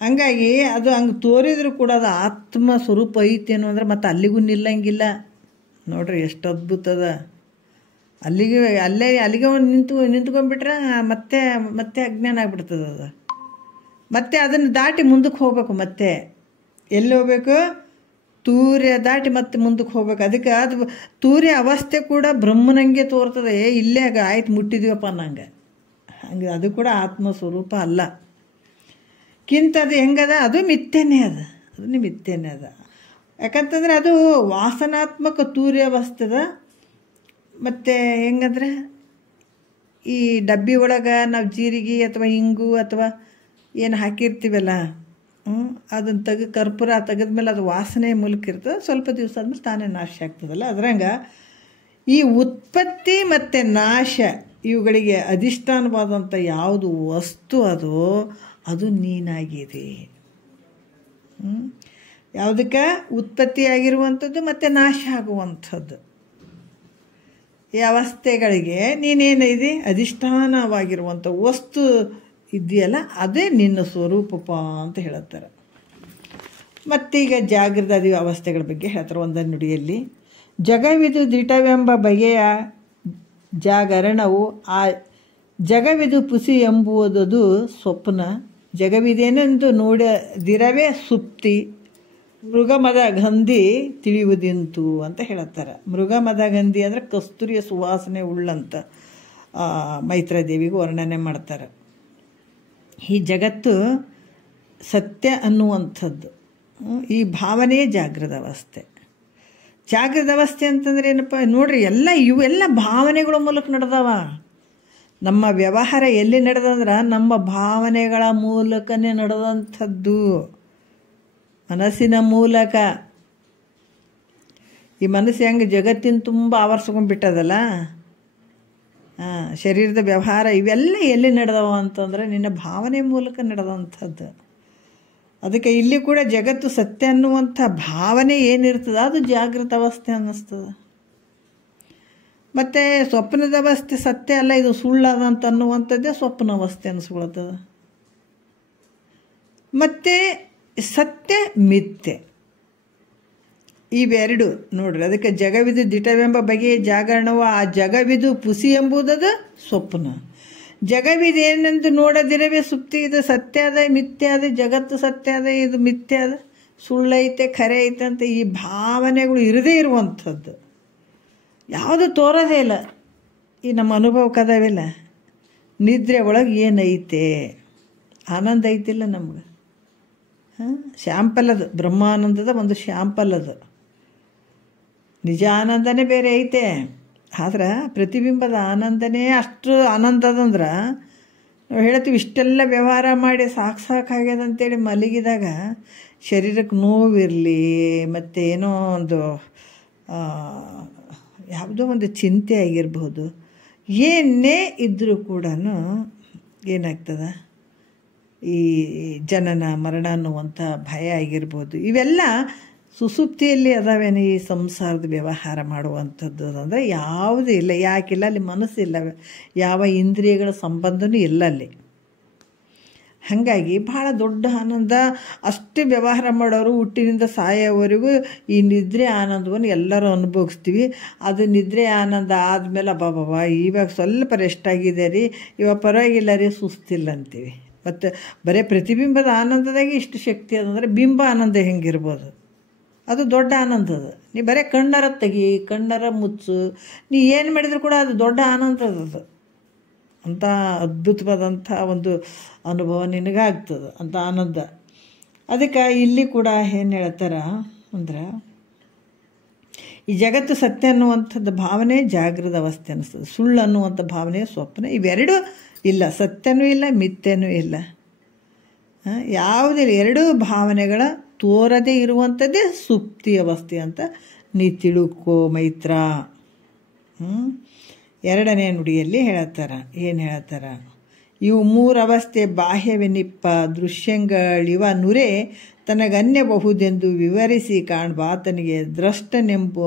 ಹಂಗಾಗಿ ಅದು ಹಂಗೆ ತೋರಿದ್ರು ಕೂಡ ಅದು ಆತ್ಮ ಸ್ವರೂಪ ಐತೇನು ಅಂದ್ರೆ ಮತ್ತೆ ಅಲ್ಲಿಗೂ ನಿಲ್ಲಂಗಿಲ್ಲ. ನೋಡ್ರಿ ಎಷ್ಟು ಅದ್ಭುತದ. ಅಲ್ಲಿಗೆ ನಿಂತ್ಕೊಂಡ್ಬಿಟ್ರೆ ಮತ್ತೆ ಅಜ್ಞಾನ ಆಗ್ಬಿಡ್ತದೆ ಅದು. ಮತ್ತೆ ಅದನ್ನು ದಾಟಿ ಮುಂದಕ್ಕೆ ಹೋಗ್ಬೇಕು. ಮತ್ತೆ ಎಲ್ಲಿ ಹೋಗ್ಬೇಕು? ತೂರ್ಯ ದಾಟಿ ಮತ್ತೆ ಮುಂದಕ್ಕೆ ಹೋಗ್ಬೇಕು. ಅದಕ್ಕೆ ಅದು ತೂರ್ಯ ಅವಸ್ಥೆ ಕೂಡ ಬ್ರಹ್ಮನಂಗೆ ತೋರ್ತದೆ. ಇಲ್ಲೇ ಆಯ್ತು ಮುಟ್ಟಿದೀವಪ್ಪ ಅನ್ನಂಗೆ. ಹಂಗೆ ಅದು ಕೂಡ ಆತ್ಮ ಸ್ವರೂಪ ಅಲ್ಲ. ಅದು ಹೆಂಗದ? ಅದು ಮಿಥ್ಯನೇ ಅದ. ಅದನ್ನೇ ಮಿಥ್ಯನೇ ಅದ. ಯಾಕಂತಂದ್ರೆ ಅದು ವಾಸನಾತ್ಮಕ ತೂರ್ಯ ಅವಸ್ಥೆದ. ಮತ್ತು ಹೆಂಗಂದ್ರೆ ಈ ಡಬ್ಬಿ ಒಳಗೆ ನಾವು ಜೀರಿಗೆ ಅಥವಾ ಹಿಂಗು ಅಥವಾ ಏನು ಹಾಕಿರ್ತೀವಲ್ಲ, ಅದನ್ನು ಕರ್ಪೂರ ತೆಗೆದ್ಮೇಲೆ ಅದು ವಾಸನೆ ಮೂಲಕ ಇರ್ತದೆ. ಸ್ವಲ್ಪ ದಿವಸ ಆದ್ಮೇಲೆ ತಾನೇ ನಾಶ ಆಗ್ತದಲ್ಲ. ಅದ್ರಂಗೆ ಈ ಉತ್ಪತ್ತಿ ಮತ್ತು ನಾಶ ಇವುಗಳಿಗೆ ಅಧಿಷ್ಠಾನವಾದಂಥ ಯಾವುದು ವಸ್ತು ಅದು ನೀನಾಗಿದೆ. ಯಾವುದಕ್ಕೆ? ಉತ್ಪತ್ತಿಯಾಗಿರುವಂಥದ್ದು ಮತ್ತು ನಾಶ ಆಗುವಂಥದ್ದು ಈ ಅವಸ್ಥೆಗಳಿಗೆ ನೀನೇನಿದೆ ಅಧಿಷ್ಠಾನವಾಗಿರುವಂಥ ವಸ್ತು ಇದೆಯಲ್ಲ, ಅದೇ ನಿನ್ನ ಸ್ವರೂಪಪ್ಪ ಅಂತ ಹೇಳುತ್ತಾರೆ. ಮತ್ತೀಗ ಜಾಗೃತಾದಿ ಅವಸ್ಥೆಗಳ ಬಗ್ಗೆ ಹೇಳ್ತಾರೆ ಒಂದೊಂದು ನುಡಿಯಲ್ಲಿ. ಜಗವಿದು ದಿಟವೆಂಬ ಬಗೆಯ ಜಾಗರಣವು ಆ ಜಗವಿದು ಪುಸಿ ಎಂಬುವುದು ಸ್ವಪ್ನ. ಜಗವಿದೇನೆಂದು ನೋಡದಿರವೇ ಸುಪ್ತಿ. ಮೃಗಮದ ಗಂಧಿ ತಿಳಿಯುವುದಿಂತು ಅಂತ ಹೇಳುತ್ತಾರೆ. ಮೃಗಮದ ಗಂಧಿ ಅಂದರೆ ಕಸ್ತೂರಿಯ ಸುವಾಸನೆ ಉಳ್ಳಂತ ಮೈತ್ರಾದೇವಿಗೂ ವರ್ಣನೆ ಮಾಡ್ತಾರೆ. ಈ ಜಗತ್ತು ಸತ್ಯ ಅನ್ನುವಂಥದ್ದು, ಈ ಭಾವನೆ ಜಾಗೃತ ಅವಸ್ಥೆ. ಜಾಗೃತ ಅವಸ್ಥೆ ಅಂತಂದ್ರೆ ಏನಪ್ಪ ನೋಡ್ರಿ, ಇವೆಲ್ಲ ಭಾವನೆಗಳ ಮೂಲಕ ನಡೆದವ. ನಮ್ಮ ವ್ಯವಹಾರ ಎಲ್ಲಿ ನಡೆದಂದ್ರೆ ನಮ್ಮ ಭಾವನೆಗಳ ಮೂಲಕನೇ ನಡೆದಂಥದ್ದು, ಮನಸ್ಸಿನ ಮೂಲಕ. ಈ ಮನಸ್ಸು ಹೆಂಗೆ ಜಗತ್ತಿನ ತುಂಬ ಆವರಿಸ್ಕೊಂಡ್ಬಿಟ್ಟದಲ್ಲ, ಶರೀರದ ವ್ಯವಹಾರ ಇವೆಲ್ಲ ಎಲ್ಲಿ ನಡೆದವ ಅಂತಂದರೆ ನಿನ್ನ ಭಾವನೆ ಮೂಲಕ ನಡೆದಂಥದ್ದು. ಅದಕ್ಕೆ ಇಲ್ಲಿ ಕೂಡ ಜಗತ್ತು ಸತ್ಯ ಅನ್ನುವಂಥ ಭಾವನೆ ಏನಿರ್ತದೆ ಅದು ಜಾಗೃತ ಅವಸ್ಥೆ ಅನ್ನಿಸ್ತದೆ. ಮತ್ತು ಸ್ವಪ್ನದ ಅವಸ್ಥೆ ಸತ್ಯ ಅಲ್ಲ, ಇದು ಸುಳ್ಳಾದಂತ ಅನ್ನುವಂಥದ್ದೇ ಸ್ವಪ್ನ ಅವಸ್ಥೆ ಅನ್ನಿಸ್ಕೊಳ್ತದೆ. ಮತ್ತು ಸತ್ಯ ಮಿಥ್ಯೆ ಇವೆರಡು ನೋಡ್ರಿ. ಅದಕ್ಕೆ ಜಗವಿದು ದಿಟವೆಂಬ ಬಗೆಯ ಜಾಗರಣವು ಆ ಜಗವಿದು ಪುಸಿ ಎಂಬುದದು ಸ್ವಪ್ನ. ಜಗವಿದೇನೆಂದು ನೋಡದಿರವೇ ಸುಪ್ತಿ. ಇದು ಸತ್ಯ ಅದ ಮಿಥ್ಯ ಅದ, ಜಗತ್ತು ಸತ್ಯ ಅದ ಇದು ಮಿಥ್ಯ ಅದ, ಸುಳ್ಳೈತೆ ಖರೆ ಐತೆ ಅಂತ ಈ ಭಾವನೆಗಳು ಇರದೇ ಇರುವಂಥದ್ದು ಯಾವುದು ತೋರೋದೇ ಇಲ್ಲ. ಈ ನಮ್ಮ ಅನುಭವಕ್ಕದಾವೆಲ್ಲ ನಿದ್ರೆ ಒಳಗೆ ಏನೈತೆ ಆನಂದ ಐತಿಲ್ಲ ನಮ್ಗೆ. ಶ್ಯಾಂಪಲ್ ಅದು, ಬ್ರಹ್ಮಾನಂದದ ಒಂದು ಶ್ಯಾಂಪಲ್ ಅದು. ನಿಜ ಆನಂದನೇ ಬೇರೆ ಐತೆ, ಆದ್ರೆ ಪ್ರತಿಬಿಂಬದ ಆನಂದನೇ ಅಷ್ಟು ಆನಂದದಂದ್ರೆ ನಾವು ಹೇಳ್ತೀವಿ ಇಷ್ಟೆಲ್ಲ ವ್ಯವಹಾರ ಮಾಡಿ ಸಾಕಾಗ್ಯದ ಅಂತೇಳಿ ಮಲಗಿದಾಗ ಶರೀರಕ್ಕೆ ನೋವಿರಲಿ ಮತ್ತು ಏನೋ ಒಂದು ಯಾವುದೋ ಒಂದು ಚಿಂತೆ ಆಗಿರ್ಬೋದು, ಏನೇ ಇದ್ದರೂ ಕೂಡ ಏನಾಗ್ತದೆ ಈ ಜನನ ಮರಣ ಅನ್ನುವಂಥ ಭಯ ಆಗಿರ್ಬೋದು, ಇವೆಲ್ಲ ಸುಸುಪ್ತಿಯಲ್ಲಿ ಅದಾವೇನು ಈ ಸಂಸಾರದ ವ್ಯವಹಾರ ಮಾಡುವಂಥದ್ದು ಅಂದರೆ ಯಾವುದೂ ಇಲ್ಲ. ಯಾಕಿಲ್ಲ? ಅಲ್ಲಿ ಮನಸ್ಸಿಲ್ಲ, ಯಾವ ಇಂದ್ರಿಯಗಳ ಸಂಬಂಧನೂ ಇಲ್ಲ ಅಲ್ಲಿ. ಹಾಗಾಗಿ ಭಾಳ ದೊಡ್ಡ ಆನಂದ. ಅಷ್ಟೇ ವ್ಯವಹಾರ ಮಾಡೋರು ಹುಟ್ಟಿನಿಂದ ಸಾಯೋವರೆಗೂ ಈ ನಿದ್ರೆ ಆನಂದವನ್ನು ಎಲ್ಲರೂ ಅನುಭವಿಸ್ತೀವಿ. ಅದು ನಿದ್ರೆ ಆನಂದ ಆದಮೇಲೆ ಅಬ್ಬಾಬಾ ಇವಾಗ ಸ್ವಲ್ಪ ರೆಸ್ಟ್ ಆಗಿದೆ ರೀ, ಇವಾಗ ಪರವಾಗಿಲ್ಲ ರೀ, ಸುಸ್ತಿಲ್ಲ ಅಂತೀವಿ. ಮತ್ತು ಬರೀ ಪ್ರತಿಬಿಂಬದ ಆನಂದದಾಗೆ ಇಷ್ಟು ಶಕ್ತಿ ಅದಂದರೆ ಬಿಂಬ ಆನಂದ ಹೆಂಗಿರ್ಬೋದು? ಅದು ದೊಡ್ಡ ಆನಂದ ಅದು. ನೀ ಬರೀ ಕಣ್ಣರ ತೆಗಿ, ಕಣ್ಣರ ಮುಚ್ಚು, ನೀ ಏನು ಮಾಡಿದ್ರು ಕೂಡ ಅದು ದೊಡ್ಡ ಆನಂದ ಅದು. ಅಂಥ ಅದ್ಭುತವಾದಂಥ ಒಂದು ಅನುಭವ ನಿನಗಾಗ್ತದೆ, ಅಂಥ ಆನಂದ. ಅದಕ್ಕೆ ಇಲ್ಲಿ ಕೂಡ ಏನು ಹೇಳ್ತಾರ ಅಂದ್ರೆ ಈ ಜಗತ್ತು ಸತ್ಯ ಅನ್ನುವಂಥದ್ದು ಭಾವನೆ ಜಾಗೃತ ಅವಸ್ಥೆ ಅನ್ನಿಸ್ತದೆ, ಸುಳ್ಳು ಅನ್ನುವಂಥ ಭಾವನೆ ಸ್ವಪ್ನ. ಇವೆರಡೂ ಇಲ್ಲ, ಸತ್ಯನೂ ಇಲ್ಲ ಮಿಥ್ಯನೂ ಇಲ್ಲ, ಯಾವುದಿಲ್ಲ. ಎರಡೂ ಭಾವನೆಗಳ ತೋರದೇ ಇರುವಂಥದ್ದೇ ಸುಪ್ತಿ ಅವಸ್ಥೆ ಅಂತ ನೀ ತಿಳುಕೋ ಮೈತ್ರ. ಎರಡನೇ ನುಡಿಯಲ್ಲಿ ಹೇಳ್ತಾರ, ಏನು ಹೇಳ್ತಾರ, ಇವು ಮೂರವಸ್ಥೆ ಬಾಹ್ಯವೆನಿಪ್ಪ ದೃಶ್ಯಗಳಿವ ನುರೆ ತನಗನ್ಯಬಹುದೆಂದು ವಿವರಿಸಿ ಕಾಣ್ಬಾತನಿಗೆ ದ್ರಷ್ಟನೆಂಬ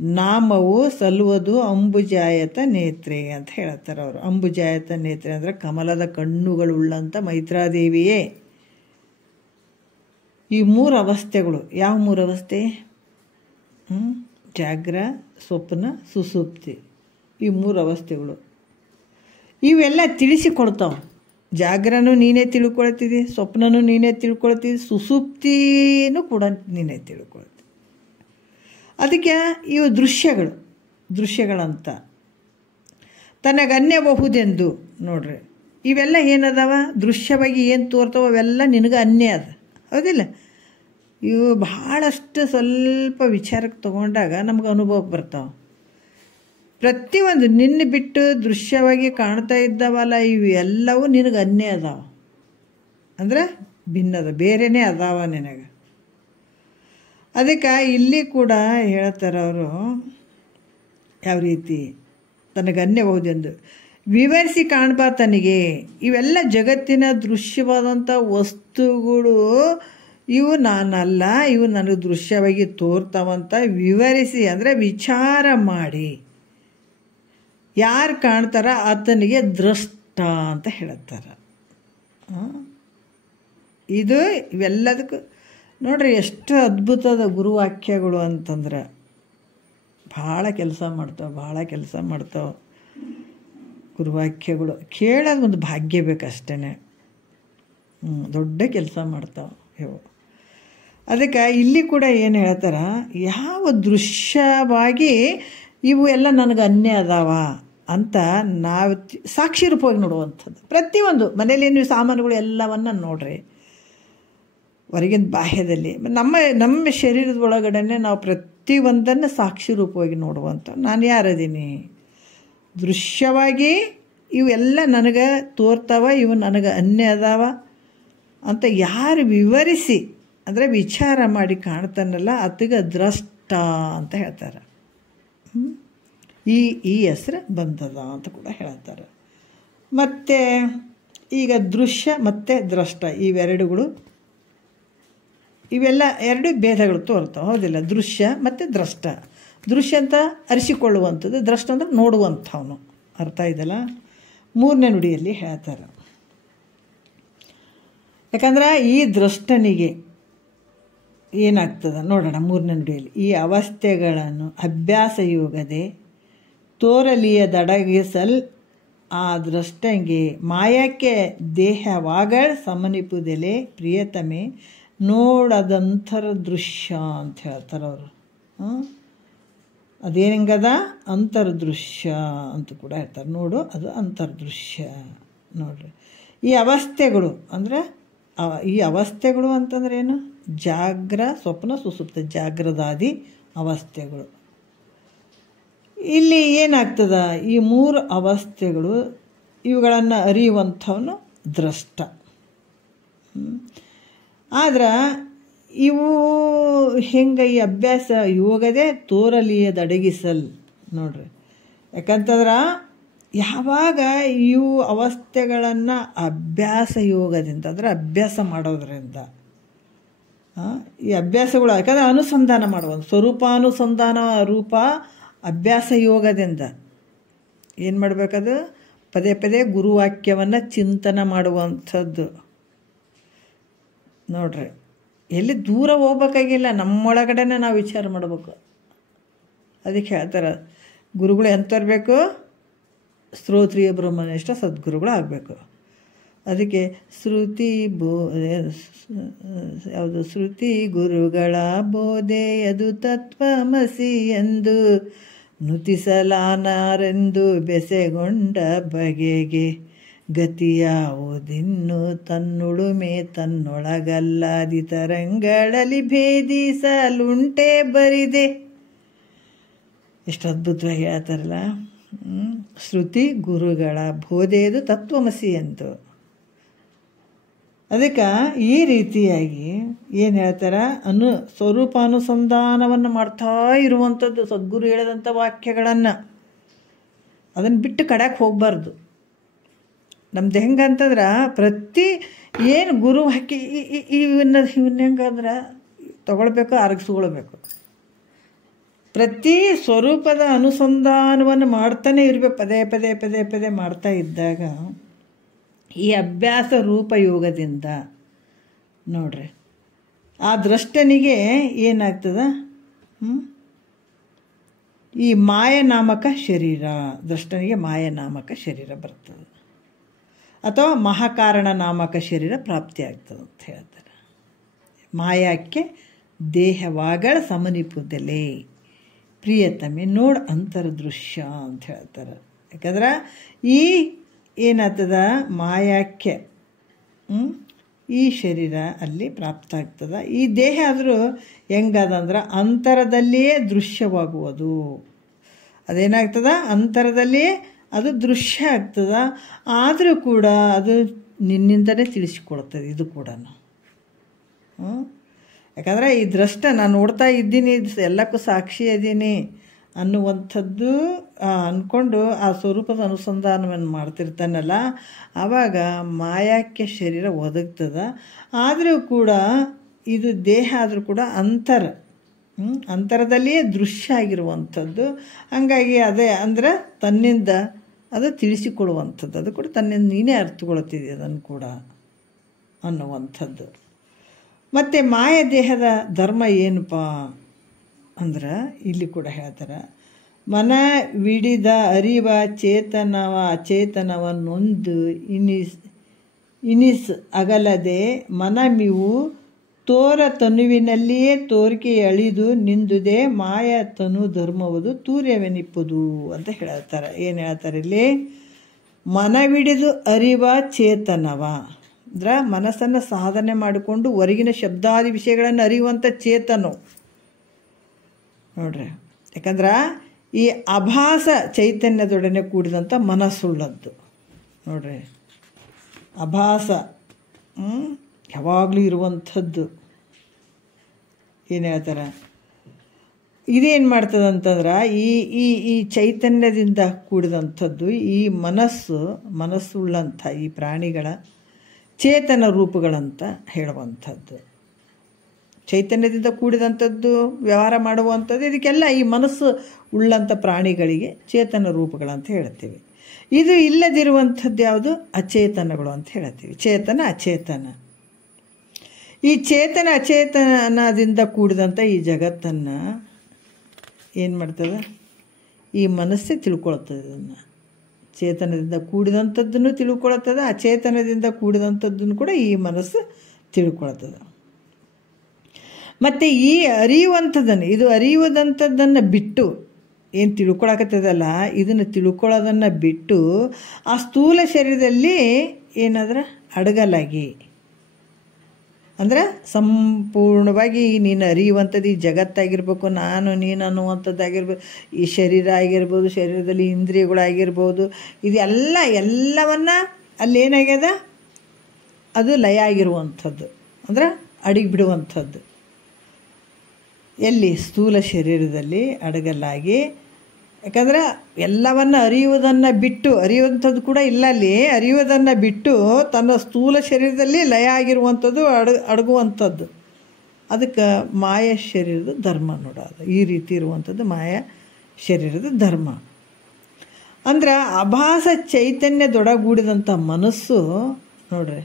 ನಾಮವು ಸಲ್ಲುವುದು ಅಂಬುಜಾಯತ ನೇತ್ರೆ ಅಂತ ಹೇಳ್ತಾರೆ ಅವರು. ಅಂಬುಜಾಯತ ನೇತ್ರೆ ಅಂದರೆ ಕಮಲದ ಕಣ್ಣುಗಳುಳ್ಳಂಥ ಮೈತ್ರಾದೇವಿಯೇ. ಈ ಮೂರು ಅವಸ್ಥೆಗಳು ಯಾವ ಮೂರು ಅವಸ್ಥೆ? ಜಾಗ್ರ, ಸ್ವಪ್ನ, ಸುಸುಪ್ತಿ. ಈ ಮೂರು ಅವಸ್ಥೆಗಳು ಇವೆಲ್ಲ ತಿಳಿಸಿಕೊಡ್ತಾವೆ. ಜಾಗ್ರನೂ ನೀನೇ ತಿಳ್ಕೊಳ್ತಿದ್ದಿ, ಸ್ವಪ್ನನೂ ನೀನೇ ತಿಳ್ಕೊಳ್ತಿದ್ದಿ, ಸುಸುಪ್ತಿನೂ ಕೂಡ ನೀನೇ ತಿಳ್ಕೊಳ್ತಿ. ಅದಕ್ಕೆ ಇವು ದೃಶ್ಯಗಳಂತ ತನಗನ್ಯಬಹುದೆಂದು ನೋಡ್ರಿ. ಇವೆಲ್ಲ ಏನದಾವ ದೃಶ್ಯವಾಗಿ ಏನು ತೋರ್ತಾವ ಅವೆಲ್ಲ ನಿನಗೆ ಅನ್ಯ ಅದ, ಹೌದಿಲ್ಲ? ಇವು ಬಹಳಷ್ಟು ಸ್ವಲ್ಪ ವಿಚಾರಕ್ಕೆ ತಗೊಂಡಾಗ ನಮ್ಗೆ ಅನುಭವಕ್ಕೆ ಬರ್ತಾವೆ. ಪ್ರತಿಯೊಂದು ನಿನ್ನ ಬಿಟ್ಟು ದೃಶ್ಯವಾಗಿ ಕಾಣ್ತಾ ಇದ್ದಾವಲ್ಲ ಇವು ಎಲ್ಲವೂ ನಿನಗೆ ಅನ್ಯ ಅದಾವ, ಅಂದರೆ ಭಿನ್ನದ, ಬೇರೆಯೇ ಅದಾವ ನಿನಗೆ. ಅದಕ್ಕೆ ಇಲ್ಲಿ ಕೂಡ ಹೇಳ್ತಾರೆ ಅವರು ಯಾವ ರೀತಿ ತನಗನ್ಯಬಹುದೆಂದು ವಿವರಿಸಿ ಕಾಣ್ಬಾತನಿಗೆ. ಇವೆಲ್ಲ ಜಗತ್ತಿನ ದೃಶ್ಯವಾದಂಥ ವಸ್ತುಗಳು ಇವು ನಾನಲ್ಲ, ಇವು ನನಗೆ ದೃಶ್ಯವಾಗಿ ತೋರ್ತಾವಂತ ವಿವರಿಸಿ ಅಂದರೆ ವಿಚಾರ ಮಾಡಿ ಯಾರು ಕಾಣ್ತಾರ ಆತನಿಗೆ ದ್ರಷ್ಟ ಅಂತ ಹೇಳ್ತಾರೆ. ಇದು ಇವೆಲ್ಲದಕ್ಕೂ ನೋಡ್ರಿ ಎಷ್ಟು ಅದ್ಭುತದ ಗುರುವಾಕ್ಯಗಳು ಅಂತಂದ್ರೆ ಭಾಳ ಕೆಲಸ ಮಾಡ್ತಾವೆ ಗುರುವಾಕ್ಯಗಳು. ಕೇಳೋದು ಒಂದು ಭಾಗ್ಯ ಬೇಕಷ್ಟೇ, ದೊಡ್ಡ ಕೆಲಸ ಮಾಡ್ತಾವೆ ಇವು. ಅದಕ್ಕೆ ಇಲ್ಲಿ ಕೂಡ ಏನು ಹೇಳ್ತಾರೆ, ಯಾವ ದೃಶ್ಯವಾಗಿ ಇವು ಎಲ್ಲ ನನಗೆ ಅನ್ಯ ಅದಾವ ಅಂತ ನಾವು ಸಾಕ್ಷಿ ರೂಪವಾಗಿ ನೋಡುವಂಥದ್ದು. ಪ್ರತಿಯೊಂದು ಮನೇಲಿ ನೀವು ಸಾಮಾನುಗಳು ಎಲ್ಲವನ್ನು ನೋಡ್ರಿ, ಹೊರಗಿನ ಬಾಹ್ಯದಲ್ಲಿ ನಮ್ಮ ಶರೀರದ ಒಳಗಡೆ ನಾವು ಪ್ರತಿಯೊಂದನ್ನು ಸಾಕ್ಷಿ ರೂಪವಾಗಿ ನೋಡುವಂಥ ನಾನು ಯಾರದೀನಿ, ದೃಶ್ಯವಾಗಿ ಇವೆಲ್ಲ ನನಗೆ ತೋರ್ತಾವ, ಇವು ನನಗೆ ಅನ್ಯ ಅದಾವ ಅಂತ ಯಾರು ವಿವರಿಸಿ ಅಂದರೆ ವಿಚಾರ ಮಾಡಿ ಕಾಣ್ತಾನಲ್ಲ ಆತಗೆ ದ್ರಷ್ಟ ಅಂತ ಹೇಳ್ತಾರೆ. ಈ ಹೆಸರು ಬಂದದ ಅಂತ ಕೂಡ ಹೇಳ್ತಾರೆ. ಮತ್ತು ಈಗ ದೃಶ್ಯ ಮತ್ತು ದ್ರಷ್ಟ ಇವೆರಡುಗಳು ಇವೆಲ್ಲ ಎರಡು ಭೇದಗಳು ತೋರ್ತಾವೆ, ಹೌದಿಲ್ಲ? ದೃಶ್ಯ ಮತ್ತು ದ್ರಷ್ಟ. ದೃಶ್ಯ ಅಂತ ಅರಿಸಿಕೊಳ್ಳುವಂಥದ್ದು, ದ್ರಷ್ಟ ಅಂದರೆ ನೋಡುವಂಥವನು. ಅರ್ಥ ಇದೆಯಲ್ಲ? ಮೂರನೇ ನುಡಿಯಲ್ಲಿ ಹೇಳ್ತಾರೆ. ಯಾಕಂದ್ರೆ ಈ ದ್ರಷ್ಟನಿಗೆ ಏನಾಗ್ತದೆ ನೋಡೋಣ ಮೂರನೇ ನುಡಿಯಲ್ಲಿ. ಈ ಅವಸ್ಥೆಗಳನ್ನು ಅಭ್ಯಾಸ ಯೋಗದೆ ತೋರಲಿಯದಡಗಿಸಲ್ ಆ ದ್ರಷ್ಟಂಗೆ ಮಾಯಕ್ಕೆ ದೇಹವಾಗಳ್ ಸಮನಿಪುದೆಲೆ ಪ್ರಿಯತಮೆ ನೋಡದಂತರ ದೃಶ್ಯ ಅಂತ ಹೇಳ್ತಾರೆ ಅವರು. ಅದೇನಂಗದ ಅಂತರ್ದೃಶ್ಯ ಅಂತ ಕೂಡ ಹೇಳ್ತಾರೆ. ನೋಡು ಅದು ಅಂತರ್ದೃಶ್ಯ. ನೋಡ್ರಿ ಈ ಅವಸ್ಥೆಗಳು ಅಂದರೆ ಈ ಅವಸ್ಥೆಗಳು ಅಂತಂದ್ರೆ ಏನು? ಜಾಗ್ರ, ಸ್ವಪ್ನ, ಸುಸುಪ್ತ, ಜಾಗ್ರದಾದಿ ಅವಸ್ಥೆಗಳು. ಇಲ್ಲಿ ಏನಾಗ್ತದ, ಈ ಮೂರು ಅವಸ್ಥೆಗಳು ಇವುಗಳನ್ನು ಅರಿಯುವಂಥವನು ದ್ರಷ್ಟ. ಆದ್ರೆ ಇವು ಹೆಂಗೆ ಈ ಅಭ್ಯಾಸ ಯೋಗದೇ ತೋರಲಿಯದಡಗಿಸಲ್ ನೋಡ್ರಿ. ಯಾಕಂತಂದ್ರೆ ಯಾವಾಗ ಇವು ಅವಸ್ಥೆಗಳನ್ನು ಅಭ್ಯಾಸ ಯೋಗದಿಂದ ಅಂದರೆ ಅಭ್ಯಾಸ ಮಾಡೋದ್ರಿಂದ ಈ ಅಭ್ಯಾಸಗಳು ಯಾಕಂದರೆ ಅನುಸಂಧಾನ ಮಾಡುವಂಥ ಸ್ವರೂಪಾನುಸಂಧಾನ ರೂಪ ಅಭ್ಯಾಸ ಯೋಗದಿಂದ ಏನು ಮಾಡಬೇಕದು? ಪದೇ ಪದೇ ಗುರುವಾಕ್ಯವನ್ನು ಚಿಂತನೆ ಮಾಡುವಂಥದ್ದು. ನೋಡ್ರಿ ಎಲ್ಲಿ ದೂರ ಹೋಗ್ಬೇಕಾಗಿಲ್ಲ, ನಮ್ಮೊಳಗಡೆನೇ ನಾವು ವಿಚಾರ ಮಾಡಬೇಕು. ಅದಕ್ಕೆ ಹೇಳ್ತಾರೆ ಗುರುಗಳು ಎಂಥವ್ರು ಬೇಕು? ಶ್ರೋತ್ರಿಯ ಬ್ರಹ್ಮನಿಷ್ಠ ಸದ್ಗುರುಗಳು ಆಗಬೇಕು. ಅದಕ್ಕೆ ಯಾವುದು ಶ್ರುತಿ ಗುರುಗಳ ಬೋಧೆಯದು ತತ್ವಮಸಿ ಎಂದು ನುತಿಸಲಾನಾರೆಂದು ಬೆಸೆಗೊಂಡ ಬಗೆಗೆ ಗತಿಯಾವುದಿನ್ನು ತನ್ನುಳುಮೆ ತನ್ನೊಳಗಲ್ಲಾದಿ ತರಂಗಳಲ್ಲಿ ಭೇದಿಸಲುಂಟೆ ಬರಿದೆ. ಎಷ್ಟು ಅದ್ಭುತವಾಗಿ ಹೇಳ್ತಾರಲ್ಲ. ಶ್ರುತಿ ಗುರುಗಳ ಬೋಧೆಯದು ತತ್ವಮಸಿ ಎಂದು ಅದಕ್ಕೆ ಈ ರೀತಿಯಾಗಿ ಏನು ಹೇಳ್ತಾರೆ, ಸ್ವರೂಪಾನುಸಂಧಾನವನ್ನು ಮಾಡ್ತಾ ಇರುವಂಥದ್ದು ಸದ್ಗುರು ಹೇಳಿದಂಥ ವಾಕ್ಯಗಳನ್ನು ಅದನ್ನು ಬಿಟ್ಟು ಕಡೆಗೆ ಹೋಗಬಾರ್ದು. ನಮ್ದು ಹೆಂಗಂತಂದ್ರೆ ಪ್ರತಿ ಏನು ಗುರು ಹಾಕಿ ಇವನ್ನ ಹೆಂಗಂದ್ರೆ ತಗೊಳ್ಬೇಕು, ಅರಗಿಸ್ಕೊಳ್ಬೇಕು. ಪ್ರತಿ ಸ್ವರೂಪದ ಅನುಸಂಧಾನವನ್ನು ಮಾಡ್ತಾನೆ ಇರಬೇಕು. ಪದೇ ಪದೇ ಪದೇ ಪದೇ ಮಾಡ್ತಾ ಇದ್ದಾಗ ಈ ಅಭ್ಯಾಸ ರೂಪಯೋಗದಿಂದ ನೋಡ್ರಿ ಆ ದ್ರಷ್ಟನಿಗೆ ಏನಾಗ್ತದ, ಈ ಮಾಯನಾಮಕ ಶರೀರ, ದ್ರಷ್ಟನಿಗೆ ಮಾಯನಾಮಕ ಶರೀರ ಬರ್ತದೆ, ಅಥವಾ ಮಹಾಕಾರಣ ನಾಮಕ ಶರೀರ ಪ್ರಾಪ್ತಿ ಆಗ್ತದೆ ಅಂತ ಹೇಳ್ತಾರೆ. ಮಾಯಕ್ಕೆ ದೇಹವಾಗಳ ಸಮನಿಪುದಲೇ ಪ್ರಿಯತಮೆ ನೋಡ್ ಅಂತರ್ದೃಶ್ಯ ಅಂತ ಹೇಳ್ತಾರೆ. ಯಾಕಂದ್ರೆ ಈ ಏನಾಗ್ತದ, ಮಾಯಕ್ಕೆ ಈ ಶರೀರ ಅಲ್ಲಿ ಪ್ರಾಪ್ತ ಆಗ್ತದೆ. ಈ ದೇಹ ಆದರೂ ಹೆಂಗದಂದ್ರೆ ಅಂತರದಲ್ಲಿಯೇ ದೃಶ್ಯವಾಗುವುದು. ಅದೇನಾಗ್ತದ, ಅಂತರದಲ್ಲಿಯೇ ಅದು ದೃಶ್ಯ ಆಗ್ತದ. ಆದರೂ ಕೂಡ ಅದು ನಿನ್ನಿಂದಲೇ ತಿಳಿಸಿಕೊಡ್ತದೆ. ಇದು ಕೂಡ ಯಾಕಂದರೆ ಈ ದ್ರಷ್ಟ ನಾನು ನೋಡ್ತಾ ಇದ್ದೀನಿ, ಎಲ್ಲಕ್ಕೂ ಸಾಕ್ಷಿ ಇದ್ದೀನಿ ಅನ್ನುವಂಥದ್ದು ಅಂದ್ಕೊಂಡು ಆ ಸ್ವರೂಪದ ಅನುಸಂಧಾನವನ್ನು ಮಾಡ್ತಿರ್ತಾನಲ್ಲ, ಆವಾಗ ಮಾಯಕ್ಕೆ ಶರೀರ ಒದಗ್ತದ. ಆದರೂ ಕೂಡ ಇದು ದೇಹ ಆದರೂ ಕೂಡ ಅಂತರದಲ್ಲಿಯೇ ದೃಶ್ಯ ಆಗಿರುವಂಥದ್ದು. ಹಾಗಾಗಿ ಅದೇ ಅಂದರೆ ತನ್ನಿಂದ ಅದು ತಿಳಿಸಿಕೊಡುವಂಥದ್ದು, ಅದು ಕೂಡ ತನ್ನಿಂದ ನೀನೇ ಅರ್ಥಗೊಳ್ತಿದ್ದೆ ಅದನ್ನು ಕೂಡ ಅನ್ನುವಂಥದ್ದು. ಮತ್ತು ಮಾಯ ದೇಹದ ಧರ್ಮ ಏನಪ್ಪ ಅಂದ್ರೆ ಇಲ್ಲಿ ಕೂಡ ಹೇಳ್ತಾರೆ, ಮನ ವಿಡಿದ ಅರಿವ ಚೇತನವ ಅಚೇತನವನ್ನೊಂದು ಇನಿಸ್ ಅಗಲದೆ ಮನಮಿವು ತೋರ ತನುವಿನಲ್ಲಿಯೇ ತೋರಿಕೆ ಅಳಿದು ನಿಂದುದೇ ಮಾಯ ತನು ಧರ್ಮವುದು ತೂರ್ಯವೆನಿಪ್ಪುದು ಅಂತ ಹೇಳ್ತಾರೆ. ಏನು ಹೇಳ್ತಾರೆ ಇಲ್ಲಿ, ಮನವಿಡಿದು ಅರಿವ ಚೇತನವ ಅಂದ್ರೆ ಮನಸ್ಸನ್ನು ಸಾಧನೆ ಮಾಡಿಕೊಂಡು ಹೊರಗಿನ ಶಬ್ದಾದಿ ವಿಷಯಗಳನ್ನು ಅರಿಯುವಂಥ ಚೇತನು ನೋಡ್ರಿ. ಯಾಕಂದ್ರೆ ಈ ಅಭಾಸ ಚೈತನ್ಯದೊಡನೆ ಕೂಡಿದಂಥ ಮನಸ್ಸುಳ್ಳದ್ದು ನೋಡ್ರಿ. ಅಭಾಸ ಯಾವಾಗಲೂ ಇರುವಂಥದ್ದು. ಏನು ಹೇಳ್ತಾರೆ, ಇದೇನು ಮಾಡ್ತದೆ ಅಂತಂದ್ರೆ ಈ ಈ ಈ ಚೈತನ್ಯದಿಂದ ಕೂಡಿದಂಥದ್ದು ಈ ಮನಸ್ಸುಳ್ಳಂಥ ಈ ಪ್ರಾಣಿಗಳ ಚೇತನ ರೂಪಗಳಂತ ಹೇಳುವಂಥದ್ದು. ಚೈತನ್ಯದಿಂದ ಕೂಡಿದಂಥದ್ದು ವ್ಯವಹಾರ ಮಾಡುವಂಥದ್ದು, ಇದಕ್ಕೆಲ್ಲ ಈ ಮನಸ್ಸು ಉಳ್ಳಂಥ ಪ್ರಾಣಿಗಳಿಗೆ ಚೇತನ ರೂಪಗಳಂತ ಹೇಳ್ತೀವಿ. ಇದು ಇಲ್ಲದಿರುವಂಥದ್ದು ಯಾವುದು, ಅಚೇತನಗಳು ಅಂತ ಹೇಳ್ತೀವಿ. ಚೇತನ ಅಚೇತನ, ಈ ಚೇತನ ಅಚೇತನದಿಂದ ಕೂಡಿದಂಥ ಈ ಜಗತ್ತನ್ನು ಏನು ಮಾಡ್ತದೆ, ಈ ಮನಸ್ಸೇ ತಿಳ್ಕೊಳ್ತದೆ. ಇದನ್ನು ಚೇತನದಿಂದ ಕೂಡಿದಂಥದ್ದನ್ನು ತಿಳ್ಕೊಳ್ತದೆ, ಅಚೇತನದಿಂದ ಕೂಡಿದಂಥದ್ದನ್ನು ಕೂಡ ಈ ಮನಸ್ಸು ತಿಳ್ಕೊಳ್ತದೆ. ಮತ್ತು ಈ ಅರಿಯುವಂಥದ್ದನ್ನು ಬಿಟ್ಟು ಏನು ತಿಳ್ಕೊಳಕತ್ತದಲ್ಲ, ಇದನ್ನು ತಿಳ್ಕೊಳ್ಳೋದನ್ನು ಬಿಟ್ಟು ಆ ಸ್ಥೂಲ ಶರೀರದಲ್ಲಿ ಏನಾದ್ರೆ ಅಡಗಲಾಗಿ, ಅಂದ್ರೆ ಸಂಪೂರ್ಣವಾಗಿ ನೀನು ಅರಿಯುವಂಥದ್ದು ಈ ಜಗತ್ತಾಗಿರ್ಬೇಕು, ನಾನು ನೀನು ಅನ್ನುವಂಥದ್ದಾಗಿರ್ಬೋದು, ಈ ಶರೀರ ಆಗಿರ್ಬೋದು, ಶರೀರದಲ್ಲಿ ಇಂದ್ರಿಯಗಳಾಗಿರ್ಬೋದು, ಎಲ್ಲವನ್ನ ಅಲ್ಲೇನಾಗ್ಯದ ಅದು ಲಯ ಆಗಿರುವಂಥದ್ದು, ಅಂದ್ರೆ ಅಡಿಗೆ ಬಿಡುವಂಥದ್ದು. ಎಲ್ಲಿ, ಸ್ಥೂಲ ಶರೀರದಲ್ಲಿ ಅಡಗಲಾಗಿ. ಯಾಕಂದ್ರೆ ಎಲ್ಲವನ್ನು ಅರಿಯುವಂಥದ್ದು ಕೂಡ ಇಲ್ಲ ಅಲ್ಲಿ. ಅರಿಯುವುದನ್ನು ಬಿಟ್ಟು ತನ್ನ ಸ್ಥೂಲ ಶರೀರದಲ್ಲಿ ಲಯ ಆಗಿರುವಂಥದ್ದು ಅಡಗುವಂಥದ್ದು. ಅದಕ್ಕೆ ಮಾಯ ಶರೀರದ ಧರ್ಮ ನೋಡೋದು. ಈ ರೀತಿ ಇರುವಂಥದ್ದು ಮಾಯ ಶರೀರದ ಧರ್ಮ. ಅಂದ್ರೆ ಅಭಾಸ ಚೈತನ್ಯದೊಡಗೂಡಿದಂಥ ಮನಸ್ಸು ನೋಡ್ರಿ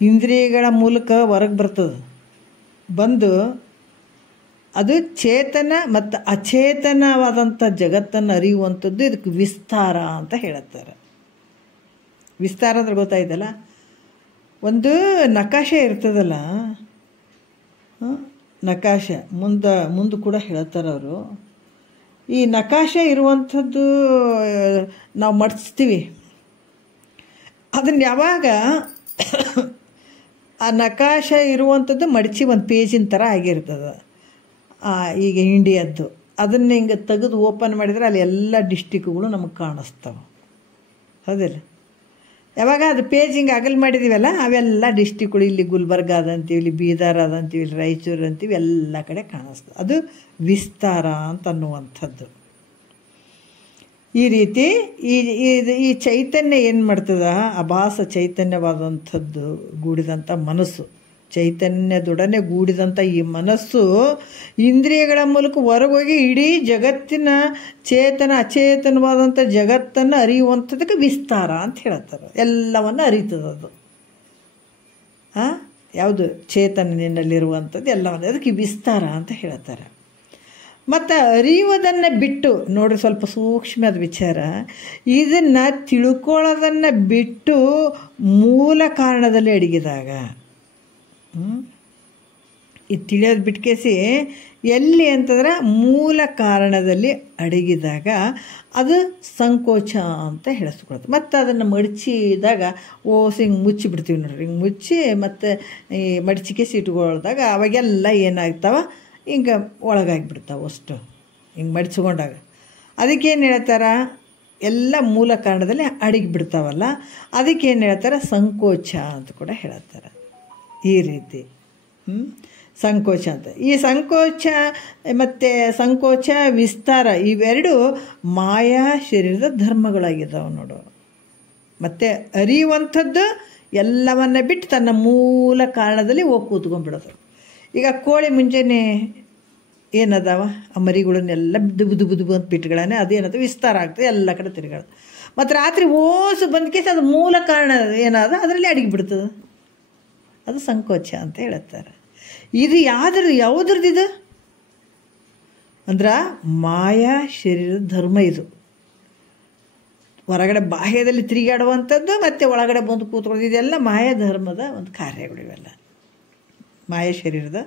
ಇಂದ್ರಿಯಗಳ ಮೂಲಕ ಹೊರಗೆ ಬರ್ತದೆ. ಬಂದು ಅದು ಚೇತನ ಮತ್ತು ಅಚೇತನವಾದಂಥ ಜಗತ್ತನ್ನು ಅರಿಯುವಂಥದ್ದು ಇದಕ್ಕೆ ವಿಸ್ತಾರ ಅಂತ ಹೇಳುತ್ತಾರೆ. ವಿಸ್ತಾರ ಅಂದ್ರೆ ಗೊತ್ತಾಯ್ತಲ್ಲ, ಒಂದು ನಕಾಶೆ ಇರ್ತದಲ್ಲ, ನಕಾಶೆ ಮುಂದೆ ಕೂಡ ಹೇಳ್ತಾರೆ ಅವರು. ಈ ನಕಾಶೆ ಇರುವಂಥದ್ದು ನಾವು ಮಡಿಸ್ತೀವಿ. ಅದನ್ನು ಯಾವಾಗ ಆ ನಕಾಶೆ ಇರುವಂಥದ್ದು ಮಡಚಿ ಒಂದು ಪೇಜಿನ ಥರ ಆಗಿರ್ತದೆ. ಈಗ ಇಂಡಿಯಾದ್ದು ಅದನ್ನು ಹಿಂಗೆ ತೆಗೆದು ಓಪನ್ ಮಾಡಿದರೆ ಅಲ್ಲಿ ಎಲ್ಲ ಡಿಸ್ಟಿಕ್ಗಳು ನಮಗೆ ಕಾಣಿಸ್ತವೆ. ಹೌದಿಲ್ಲ? ಯಾವಾಗ ಅದು ಪೇಜ್ ಹಿಂಗೆ ಅಗಲ್ ಮಾಡಿದ್ದೀವಲ್ಲ ಅವೆಲ್ಲ ಡಿಸ್ಟಿಕ್ಗಳು, ಇಲ್ಲಿ ಗುಲ್ಬರ್ಗ ಅದಂತೀವಿ, ಇಲ್ಲಿ ಬೀದರ್ ಅದಂತೀವಿ, ಇಲ್ಲಿ ರಾಯಚೂರು ಅಂತೀವಿ, ಎಲ್ಲ ಕಡೆ ಕಾಣಿಸ್ತದೆ. ಅದು ವಿಸ್ತಾರ ಅಂತ ಅನ್ನುವಂಥದ್ದು. ಈ ರೀತಿ ಈ ಚೈತನ್ಯ ಏನು ಮಾಡ್ತದ, ಅಭಾಸ ಚೈತನ್ಯವಾದಂಥದ್ದು ಗೂಡಿದಂಥ ಮನಸ್ಸು, ಚೈತನ್ಯದೊಡನೆ ಗೂಡಿದಂಥ ಈ ಮನಸ್ಸು ಇಂದ್ರಿಯಗಳ ಮೂಲಕ ಹೊರಗೋಗಿ ಇಡೀ ಜಗತ್ತಿನ ಚೇತನ ಅಚೇತನವಾದಂಥ ಜಗತ್ತನ್ನು ಅರಿಯುವಂಥದ್ದಕ್ಕೆ ವಿಸ್ತಾರ ಅಂತ ಹೇಳ್ತಾರೆ. ಎಲ್ಲವನ್ನು ಅರಿತದದು. ಯಾವುದು ಚೇತನದಲ್ಲಿರುವಂಥದ್ದು ಎಲ್ಲವನ್ನು, ಅದಕ್ಕೆ ವಿಸ್ತಾರ ಅಂತ ಹೇಳ್ತಾರೆ. ಮತ್ತು ಅರಿಯುವುದನ್ನು ಬಿಟ್ಟು ನೋಡ್ರಿ, ಸ್ವಲ್ಪ ಸೂಕ್ಷ್ಮದ ವಿಚಾರ, ಇದನ್ನು ತಿಳ್ಕೊಳ್ಳೋದನ್ನು ಬಿಟ್ಟು ಮೂಲ ಕಾರಣದಲ್ಲಿ ಅಡಗಿದಾಗ, ಇದು ತಿಳಿಯೋದು ಬಿಟ್ಕೇಸಿ ಎಲ್ಲಿ ಅಂತಂದ್ರೆ ಮೂಲ ಕಾರಣದಲ್ಲಿ ಅಡಗಿದಾಗ ಅದು ಸಂಕೋಚ ಅಂತ ಹೇಳಿಸ್ಕೊಳುತ್ತೆ. ಮತ್ತು ಅದನ್ನು ಮಡಚಿದಾಗ ಹಿಂಗೆ ಮುಚ್ಚಿಬಿಡ್ತೀವಿ ನೋಡ್ರಿ, ಹಿಂಗೆ ಮುಚ್ಚಿ ಮತ್ತು ಈ ಮಡಚಿಕೆ ಇಟ್ಕೊಳ್ದಾಗ ಅವಾಗೆಲ್ಲ ಏನಾಗ್ತಾವ, ಹಿಂಗೆ ಒಳಗಾಗಿಬಿಡ್ತಾವೆ ಅಷ್ಟು ಹಿಂಗೆ ಮಡಿಸ್ಕೊಂಡಾಗ. ಅದಕ್ಕೇನು ಹೇಳ್ತಾರೆ, ಎಲ್ಲ ಮೂಲ ಕಾರಣದಲ್ಲಿ ಅಡಗಿಬಿಡ್ತಾವಲ್ಲ, ಅದಕ್ಕೇನು ಹೇಳ್ತಾರೆ, ಸಂಕೋಚ ಅಂತ ಕೂಡ ಹೇಳ್ತಾರೆ. ಈ ರೀತಿ ಸಂಕೋಚ ಅಂತ. ಈ ಸಂಕೋಚ ಮತ್ತು ಸಂಕೋಚ ವಿಸ್ತಾರ ಇವೆರಡು ಮಾಯಾ ಶರೀರದ ಧರ್ಮಗಳಾಗಿದ್ದಾವೆ ನೋಡು. ಮತ್ತು ಅರಿಯುವಂಥದ್ದು ಎಲ್ಲವನ್ನ ಬಿಟ್ಟು ತನ್ನ ಮೂಲ ಕಾರಣದಲ್ಲಿ ಹೋಗಿ ಕೂತ್ಕೊಂಡ್ಬಿಡೋದು. ಈಗ ಕೋಳಿ ಮುಂಜಾನೆ ಏನದಾವ, ಆ ಮರಿಗಳನ್ನೆಲ್ಲ ದುಬು ದುಬು ದುಬು ಅಂತ ಬಿಟ್ಗಳೇ ಅದೇನದ ವಿಸ್ತಾರ ಆಗ್ತದೆ, ಎಲ್ಲ ಕಡೆ ತಿರುಗಾಡೋದು. ಮತ್ತು ರಾತ್ರಿ ಓಸು ಬಂದ್ಕೇಸಿ ಅದು ಮೂಲ ಕಾರಣ ಏನಾದ ಅದರಲ್ಲಿ ಅಡಗಿಬಿಡ್ತದೆ, ಅದು ಸಂಕೋಚ ಅಂತ ಹೇಳ್ತಾರೆ. ಇದು ಯಾವುದ್ರದ್ದು ಅಂದ್ರೆ ಮಾಯಾ ಶರೀರದ ಧರ್ಮ. ಇದು ಹೊರಗಡೆ ಬಾಹ್ಯದಲ್ಲಿ ತಿರುಗಾಡುವಂಥದ್ದು ಮತ್ತು ಒಳಗಡೆ ಬಂದು ಕೂತ್ಕೊಳ್ಳೋದು, ಇದೆಲ್ಲ ಮಾಯಾ ಧರ್ಮದ ಒಂದು ಕಾರ್ಯಗಳು. ಇವೆಲ್ಲ ಮಾಯಾ ಶರೀರದ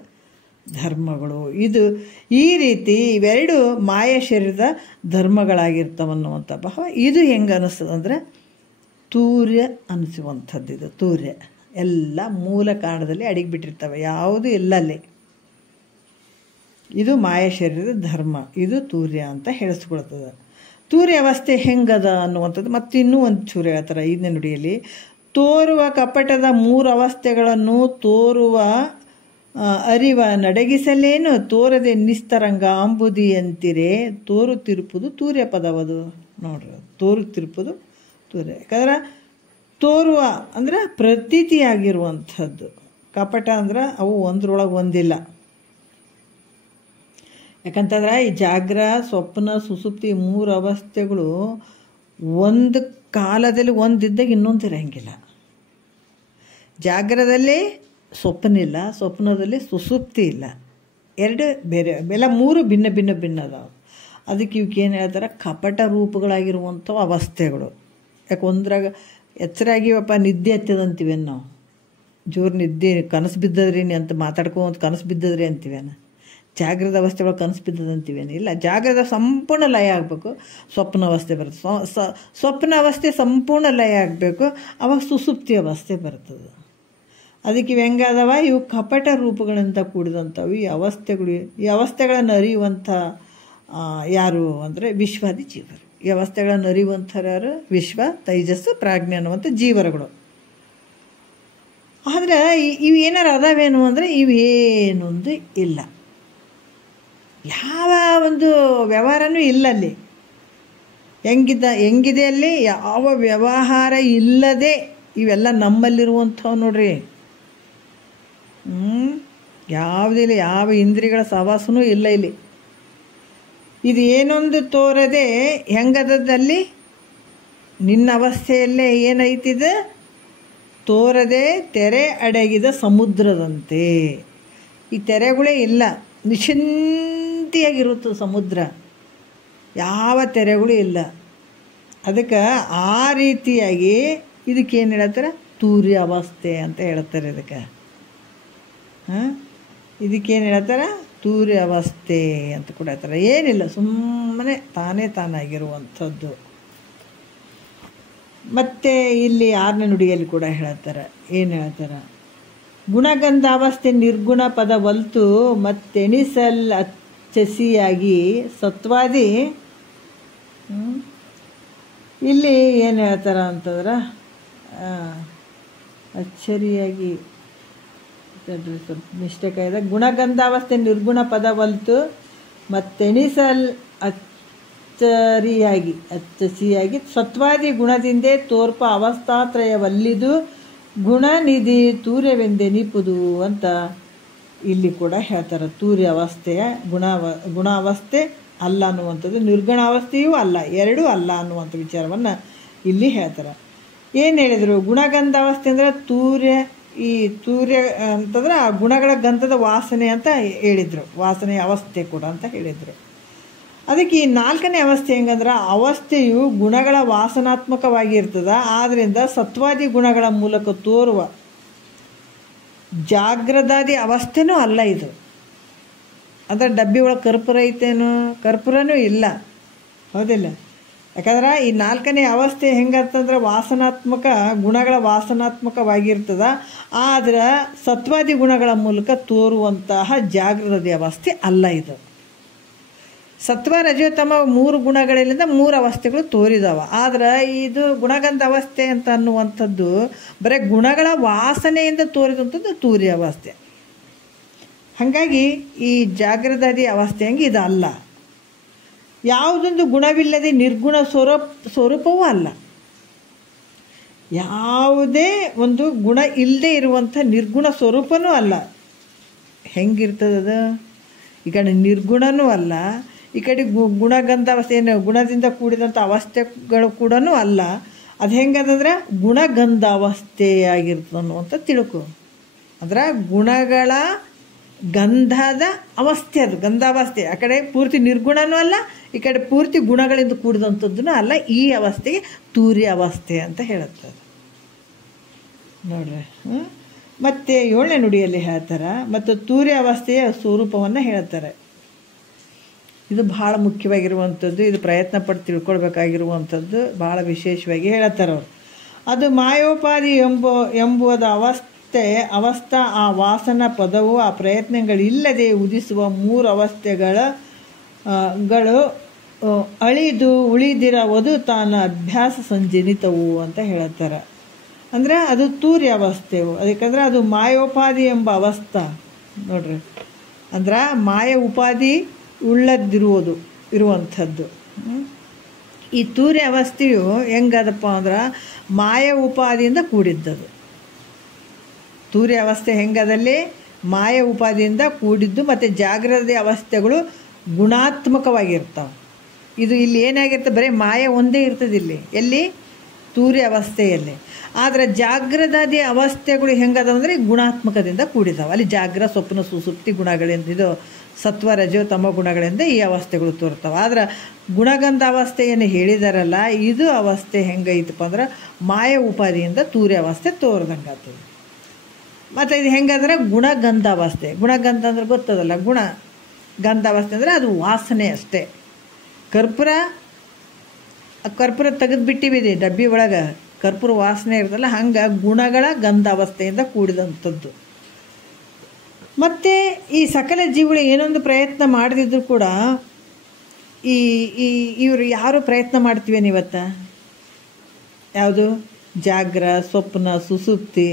ಧರ್ಮಗಳು. ಇದು ಈ ರೀತಿ ಇವೆರಡು ಮಾಯಾ ಶರೀರದ ಧರ್ಮಗಳಾಗಿರ್ತಾವನ್ನುವಂಥ ಭಾವ. ಇದು ಹೆಂಗೆ ಅನ್ನಿಸ್ತದೆ ಅಂದರೆ ತೂರ್ಯ ಅನಿಸುವಂಥದ್ದು. ಇದು ತೂರ್ಯ ಎಲ್ಲ ಮೂಲ ಕಾರಣದಲ್ಲಿ ಅಡಗಿಬಿಟ್ಟಿರ್ತವೆ, ಯಾವುದೂ ಇಲ್ಲ ಅಲ್ಲಿ. ಇದು ಮಾಯಾ ಶರೀರದ ಧರ್ಮ, ಇದು ತೂರ್ಯ ಅಂತ ಹೇಳಿಸ್ಕೊಳ್ತದೆ. ತೂರ್ಯ ಅವಸ್ಥೆ ಹೆಂಗದ ಅನ್ನುವಂಥದ್ದು ಮತ್ತು ಇನ್ನೂ ಒಂದು ಚೂರು ಹೇಳ್ತಾರೆ 5ನೇ ನುಡಿಯಲ್ಲಿ. ತೋರುವ ಕಪಟದ 3 ಅವಸ್ಥೆಗಳನ್ನು ತೋರುವ ಅರಿವ ನಡಗಿಸಲೇನು ತೋರದೆ ನಿಸ್ತರಂಗ ಅಂಬುದಿ ಅಂತಿರೆ ತೋರುತ್ತಿರುಪುದು ತೂರ್ಯ ಪದವದು. ನೋಡ್ರಿ, ತೋರುತ್ತಿರುಪುದು ತೂರ್ಯ. ಯಾಕಂದ್ರೆ ತೋರುವ ಅಂದರೆ ಪ್ರತೀತಿಯಾಗಿರುವಂಥದ್ದು, ಕಪಟ ಅಂದ್ರೆ ಅವು ಒಂದ್ರೊಳಗೆ ಒಂದಿಲ್ಲ. ಯಾಕಂತಂದ್ರೆ ಈ ಜಾಗ್ರ, ಸ್ವಪ್ನ, ಸುಸುಪ್ತಿ 3 ಅವಸ್ಥೆಗಳು ಒಂದು ಕಾಲದಲ್ಲಿ ಒಂದಿದ್ದಾಗ ಇನ್ನೊಂದು ಇರೋಂಗಿಲ್ಲ. ಜಾಗ್ರದಲ್ಲಿ ಸ್ವಪ್ನ ಇಲ್ಲ, ಸ್ವಪ್ನದಲ್ಲಿ ಸುಸುಪ್ತಿ ಇಲ್ಲ, ಎರಡು ಬೇರೆ, ಎಲ್ಲ 3 ಭಿನ್ನ ಭಿನ್ನ ಭಿನ್ನ ಅದಾವೆ. ಅದಕ್ಕೆ ಇವಕ್ಕೇನು ಹೇಳ್ತಾರೆ, ಕಪಟ ರೂಪಗಳಾಗಿರುವಂಥವು ಅವಸ್ಥೆಗಳು. ಯಾಕೆ ಒಂದ್ರಾಗ ಎಚ್ಚರಾಗಿವಪ್ಪ, ನಿದ್ದೆ ಹತ್ತದಂತೀವೇನು ನಾವು, ಜೋರು ನಿದ್ದೆ, ಕನಸು ಬಿದ್ದದ್ರಿ ಅಂತ ಮಾತಾಡ್ಕೊಂತ ಕನಸು ಬಿದ್ದದ್ರಿ ಅಂತೀವೇನ, ಜಾಗ್ರದ ಅವಸ್ಥೆ ಒಳಗೆ ಕನಸು ಬಿದ್ದದಂತೀವೇನು, ಇಲ್ಲ. ಜಾಗ್ರದ ಸಂಪೂರ್ಣ ಲಯ ಆಗಬೇಕು, ಸ್ವಪ್ನ ಅವಸ್ಥೆ ಬರ್ತದೆ. ಸ್ವಪ್ನ ಅವಸ್ಥೆ ಸಂಪೂರ್ಣ ಲಯ ಆಗಬೇಕು, ಅವಾಗ ಸುಸುಪ್ತಿ ಅವಸ್ಥೆ ಬರ್ತದೆ. ಅದಕ್ಕೆ ಇವು ಹೆಂಗಾದವ, ಇವು ಕಪಟ ರೂಪಗಳಿಂದ ಕೂಡಿದಂಥವು ಈ ಅವಸ್ಥೆಗಳು. ಈ ಅವಸ್ಥೆಗಳನ್ನು ಅರಿಯುವಂಥ ಯಾರು ಅಂದರೆ ವಿಶ್ವಾದಿ ಜೀವರು. ಈ ಅವಸ್ಥೆಗಳನ್ನು ಅರಿಯುವಂಥವ್ರು ಯಾರು? ವಿಶ್ವ, ತೈಜಸ್ಸು, ಪ್ರಾಜ್ಞೆ ಅನ್ನುವಂಥ ಜೀವರಗಳು. ಆದರೆ ಇವು ಏನಾರು ಅದಾವೇನು ಅಂದರೆ ಇವೇನೊಂದು ಇಲ್ಲ, ಯಾವ ಒಂದು ವ್ಯವಹಾರನೂ ಇಲ್ಲ ಅಲ್ಲಿ. ಹೆಂಗಿದೆ ಅಲ್ಲಿ ಯಾವ ವ್ಯವಹಾರ ಇಲ್ಲದೆ ಇವೆಲ್ಲ ನಮ್ಮಲ್ಲಿರುವಂಥವು ನೋಡ್ರಿ. ಯಾವುದಿಲ್ಲ, ಯಾವ ಇಂದ್ರಿಯಗಳ ಸವಾಸನೂ ಇಲ್ಲ ಇಲ್ಲಿ. ಇದು ಏನೊಂದು ತೋರದೆ ಹೆಂಗದಲ್ಲಿ ನಿನ್ನ ಅವಸ್ಥೆಯಲ್ಲೇ ಏನೈತಿದೆ, ತೋರದೆ ತೆರೆ ಅಡಗಿದ ಸಮುದ್ರದಂತೆ. ಈ ತೆರೆಗಳೇ ಇಲ್ಲ, ನಿಶ್ಚಿಂತೆಯಾಗಿರುತ್ತೆ ಸಮುದ್ರ, ಯಾವ ತೆರೆಗಳು ಇಲ್ಲ. ಅದಕ್ಕೆ ಆ ರೀತಿಯಾಗಿ ಇದಕ್ಕೇನು ಹೇಳ್ತಾರೆ, ತೂರ್ಯ ಅವಸ್ಥೆ ಅಂತ ಹೇಳ್ತಾರೆ. ಇದಕ್ಕೇನು ಹೇಳ್ತಾರೆ, ತೂರ್ಯ ಅವಸ್ಥೆ ಅಂತ ಕೂಡ ಹೇಳ್ತಾರೆ. ಏನಿಲ್ಲ, ಸುಮ್ಮನೆ ತಾನಾಗಿರುವಂಥದ್ದು. ಮತ್ತು ಇಲ್ಲಿ 6ನೇ ನುಡಿಯಲ್ಲಿ ಕೂಡ ಹೇಳ್ತಾರೆ, ಏನು ಹೇಳ್ತಾರೆ, ಗುಣಗಂಧ ಅವಸ್ಥೆ ನಿರ್ಗುಣ ಪದ ಒಲ್ತು ಮತ್ತೆಣಿಸಲ್ ಅಚ್ಚಸಿಯಾಗಿ ಸತ್ವಾದಿ. ಇಲ್ಲಿ ಏನು ಹೇಳ್ತಾರೆ ಅಂತಂದ್ರೆ, ಅಚ್ಚರಿಯಾಗಿ ಸ್ವಲ್ಪ ಮಿಸ್ಟೇಕ್ ಆಗಿದೆ. ಗುಣಗಂಧಾವಸ್ಥೆ ನಿರ್ಗುಣ ಪದ ಒಲ್ತು ಮತ್ತೆಣಿಸಲ್ ಅಚ್ಚಸಿಯಾಗಿ ಸತ್ವಾದಿ ಗುಣದಿಂದೇ ತೋರ್ಪ ಅವಸ್ಥಾತ್ರಯವಲ್ಲಿದು ಗುಣನಿಧಿ ತೂರ್ಯವೆಂದೆನಿಪುದು ಅಂತ ಇಲ್ಲಿ ಕೂಡ ಹೇಳ್ತಾರೆ. ತೂರ್ಯ ಅವಸ್ಥೆಯ ಗುಣಾವಸ್ಥೆ ಅಲ್ಲ ಅನ್ನುವಂಥದ್ದು, ನಿರ್ಗುಣಾವಸ್ಥೆಯೂ ಅಲ್ಲ, ಎರಡೂ ಅಲ್ಲ ಅನ್ನುವಂಥ ವಿಚಾರವನ್ನು ಇಲ್ಲಿ ಹೇಳ್ತಾರೆ. ಏನು ಹೇಳಿದರು? ಗುಣಗಂಧಾವಸ್ಥೆ ಅಂದರೆ ಈ ತೂರ್ಯ ಅಂತಂದ್ರೆ ಆ ಗುಣಗಳ ಗಂಧದ ವಾಸನೆ ಅಂತ ಹೇಳಿದರು, ವಾಸನೆಯ ಅವಸ್ಥೆ ಕೂಡ ಅಂತ ಹೇಳಿದರು. ಅದಕ್ಕೆ ಈ 4ನೇ ಅವಸ್ಥೆ ಹೆಂಗಂದ್ರೆ ಅವಸ್ಥೆಯು ಗುಣಗಳ ವಾಸನಾತ್ಮಕವಾಗಿರ್ತದೆ. ಆದ್ದರಿಂದ ಸತ್ವಾದಿ ಗುಣಗಳ ಮೂಲಕ ತೋರುವ ಜಾಗ್ರದಾದಿ ಅವಸ್ಥೆನೂ ಅಲ್ಲ ಇದು. ಅಂದರೆ ಡಬ್ಬಿ ಒಳಗೆ ಕರ್ಪೂರ ಐತೇನು? ಕರ್ಪೂರನೂ ಇಲ್ಲ, ಹೌದಿಲ್ಲ? ಯಾಕಂದ್ರೆ ಈ 4ನೇ ಅವಸ್ಥೆ ಹೆಂಗಂತಂದ್ರೆ ವಾಸನಾತ್ಮಕ ಗುಣಗಳ ವಾಸನಾತ್ಮಕವಾಗಿರ್ತದೆ. ಆದರೆ ಸತ್ವಾದಿ ಗುಣಗಳ ಮೂಲಕ ತೋರುವಂತಹ ಜಾಗೃತಿ ಅವಸ್ಥೆ ಅಲ್ಲ ಇದು. ಸತ್ವ ರಜೋತಮ 3 ಗುಣಗಳಿಂದ 3 ಅವಸ್ಥೆಗಳು ತೋರಿದಾವೆ. ಆದರೆ ಇದು ಗುಣಗಂಧ ಅವಸ್ಥೆ ಅಂತ ಅನ್ನುವಂಥದ್ದು ಬರೀ ಗುಣಗಳ ವಾಸನೆಯಿಂದ ತೋರಿದಂಥದ್ದು ತೂರ್ಯ ಅವಸ್ಥೆ. ಹಾಗಾಗಿ ಈ ಜಾಗೃತಾದಿ ಅವಸ್ಥೆ ಹಂಗೆ ಇದು ಅಲ್ಲ. ಯಾವುದೊಂದು ಗುಣವಿಲ್ಲದೆ ನಿರ್ಗುಣ ಸ್ವರೂಪವೂ ಅಲ್ಲ. ಯಾವುದೇ ಒಂದು ಗುಣ ಇಲ್ಲದೆ ಇರುವಂಥ ನಿರ್ಗುಣ ಸ್ವರೂಪನೂ ಅಲ್ಲ. ಹೆಂಗಿರ್ತದದು? ಈ ಕಡೆ ನಿರ್ಗುಣನೂ ಅಲ್ಲ, ಈ ಕಡೆ ಗುಣಗಂಧಾವಸ್ಥೆ ಏನು ಗುಣದಿಂದ ಕೂಡಿದಂಥ ಅವಸ್ಥೆಗಳು ಕೂಡ ಅಲ್ಲ. ಅದು ಹೆಂಗದಂದ್ರೆ ಗುಣಗಂಧಾವಸ್ಥೆಯಾಗಿರ್ತದೆ ಅನ್ನುವಂಥ ತಿಳ್ಕೊ. ಅಂದ್ರೆ ಗುಣಗಳ ಗಂಧದ ಅವಸ್ಥೆ, ಅದು ಗಂಧಾವಸ್ಥೆ. ಆ ಕಡೆ ಪೂರ್ತಿ ನಿರ್ಗುಣನೂ ಅಲ್ಲ, ಈ ಕಡೆ ಪೂರ್ತಿ ಗುಣಗಳಿಂದ ಕೂಡಿದಂಥದ್ದೂ ಅಲ್ಲ. ಈ ಅವಸ್ಥೆಗೆ ತೂರ್ಯ ಅವಸ್ಥೆ ಅಂತ ಹೇಳುತ್ತದೆ ನೋಡ್ರಿ. ಮತ್ತು 7ನೇ ನುಡಿಯಲ್ಲಿ ಹೇಳ್ತಾರೆ, ಮತ್ತು ತೂರ್ಯ ಅವಸ್ಥೆಯ ಸ್ವರೂಪವನ್ನು ಹೇಳ್ತಾರೆ. ಇದು ಭಾಳ ಮುಖ್ಯವಾಗಿರುವಂಥದ್ದು, ಇದು ಪ್ರಯತ್ನ ಪಟ್ಟು ತಿಳ್ಕೊಳ್ಬೇಕಾಗಿರುವಂಥದ್ದು, ಭಾಳ ವಿಶೇಷವಾಗಿ ಹೇಳ್ತಾರೆ ಅವರು. ಅದು ಮಾಯೋಪಾದಿ ಎಂಬುದ ಅವಸ್ಥಾ ಆ ವಾಸನ ಪದವು ಆ ಪ್ರಯತ್ನಗಳಿಲ್ಲದೆ ಉದಿಸುವ 3 ಅವಸ್ಥೆಗಳು ಅಳಿದು ಉಳಿದಿರುವುದು ತಾನ ಅಭ್ಯಾಸ ಸಂಜನಿತವು ಅಂತ ಹೇಳ್ತಾರೆ. ಅಂದರೆ ಅದು ತೂರ್ಯ ಅವಸ್ಥೆವು. ಅದಕ್ಕಂದ್ರೆ ಅದು ಮಾಯೋಪಾದಿ ಎಂಬ ಅವಸ್ಥಾ ನೋಡ್ರಿ. ಅಂದ್ರೆ ಮಾಯ ಉಪಾಧಿ ಇರುವಂಥದ್ದು. ಈ ತೂರ್ಯ ಅವಸ್ಥೆಯು ಹೆಂಗದಪ್ಪ ಅಂದ್ರೆ ಮಾಯ ಉಪಾದಿಯಿಂದ ಕೂಡಿದ್ದದು. ತೂರ್ಯ ಅವಸ್ಥೆ ಹೆಂಗದಲ್ಲಿ ಮಾಯ ಉಪಾದಿಯಿಂದ ಕೂಡಿದ್ದು, ಮತ್ತು ಜಾಗೃತಿ ಅವಸ್ಥೆಗಳು ಗುಣಾತ್ಮಕವಾಗಿರ್ತಾವೆ. ಇದು ಇಲ್ಲಿ ಏನಾಗಿರ್ತದೆ? ಬರೀ ಮಾಯ ಒಂದೇ ಇರ್ತದೆ ಇಲ್ಲಿ, ಎಲ್ಲಿ? ತೂರ್ಯ ಅವಸ್ಥೆಯಲ್ಲಿ. ಆದರೆ ಜಾಗೃತಾದಿ ಅವಸ್ಥೆಗಳು ಹೆಂಗದಂದ್ರೆ ಗುಣಾತ್ಮಕದಿಂದ ಕೂಡಿದಾವೆ. ಅಲ್ಲಿ ಜಾಗ್ರ ಸ್ವಪ್ನ ಸುಸುಪ್ತಿ ಗುಣಗಳಿಂದ, ಇದು ಸತ್ವ ರಜೋ ತಮ ಗುಣಗಳಿಂದ ಈ ಅವಸ್ಥೆಗಳು ತೋರ್ತಾವೆ. ಆದ್ರೆ ಗುಣಗಂಧ ಅವಸ್ಥೆಯನ್ನು ಹೇಳಿದಾರಲ್ಲ, ಇದು ಅವಸ್ಥೆ ಹೆಂಗೈತಪ್ಪ ಅಂದ್ರೆ ಮಾಯ ಉಪಾಧಿಯಿಂದ ತೂರ್ಯ ಅವಸ್ಥೆ ತೋರ್ದಂಗೆ ಆಗ್ತದೆ. ಮತ್ತು ಇದು ಹೆಂಗಂದ್ರೆ ಗುಣಗಂಧಾವಸ್ಥೆ. ಗುಣಗಂಧ ಅಂದ್ರೆ ಗೊತ್ತದಲ್ಲ, ಗುಣ ಗಂಧಾವಸ್ಥೆ ಅಂದರೆ ಅದು ವಾಸನೆ ಅಷ್ಟೇ. ಕರ್ಪೂರ ತೆಗೆದುಬಿಟ್ಟಿವಿದೆ ಡಬ್ಬಿ ಒಳಗೆ, ಕರ್ಪೂರ ವಾಸನೆ ಇರ್ತಲ್ಲ, ಹಂಗೆ ಗುಣಗಳ ಗಂಧಾವಸ್ಥೆಯಿಂದ ಕೂಡಿದಂಥದ್ದು. ಮತ್ತು ಈ ಸಕಲ ಜೀವಗಳು ಏನೊಂದು ಪ್ರಯತ್ನ ಮಾಡದಿದ್ರು ಕೂಡ ಇವರು ಯಾರು ಪ್ರಯತ್ನ ಮಾಡ್ತೀವೇನು ಇವತ್ತು? ಯಾವುದು? ಜಾಗ್ರ, ಸ್ವಪ್ನ, ಸುಸುಪ್ತಿ,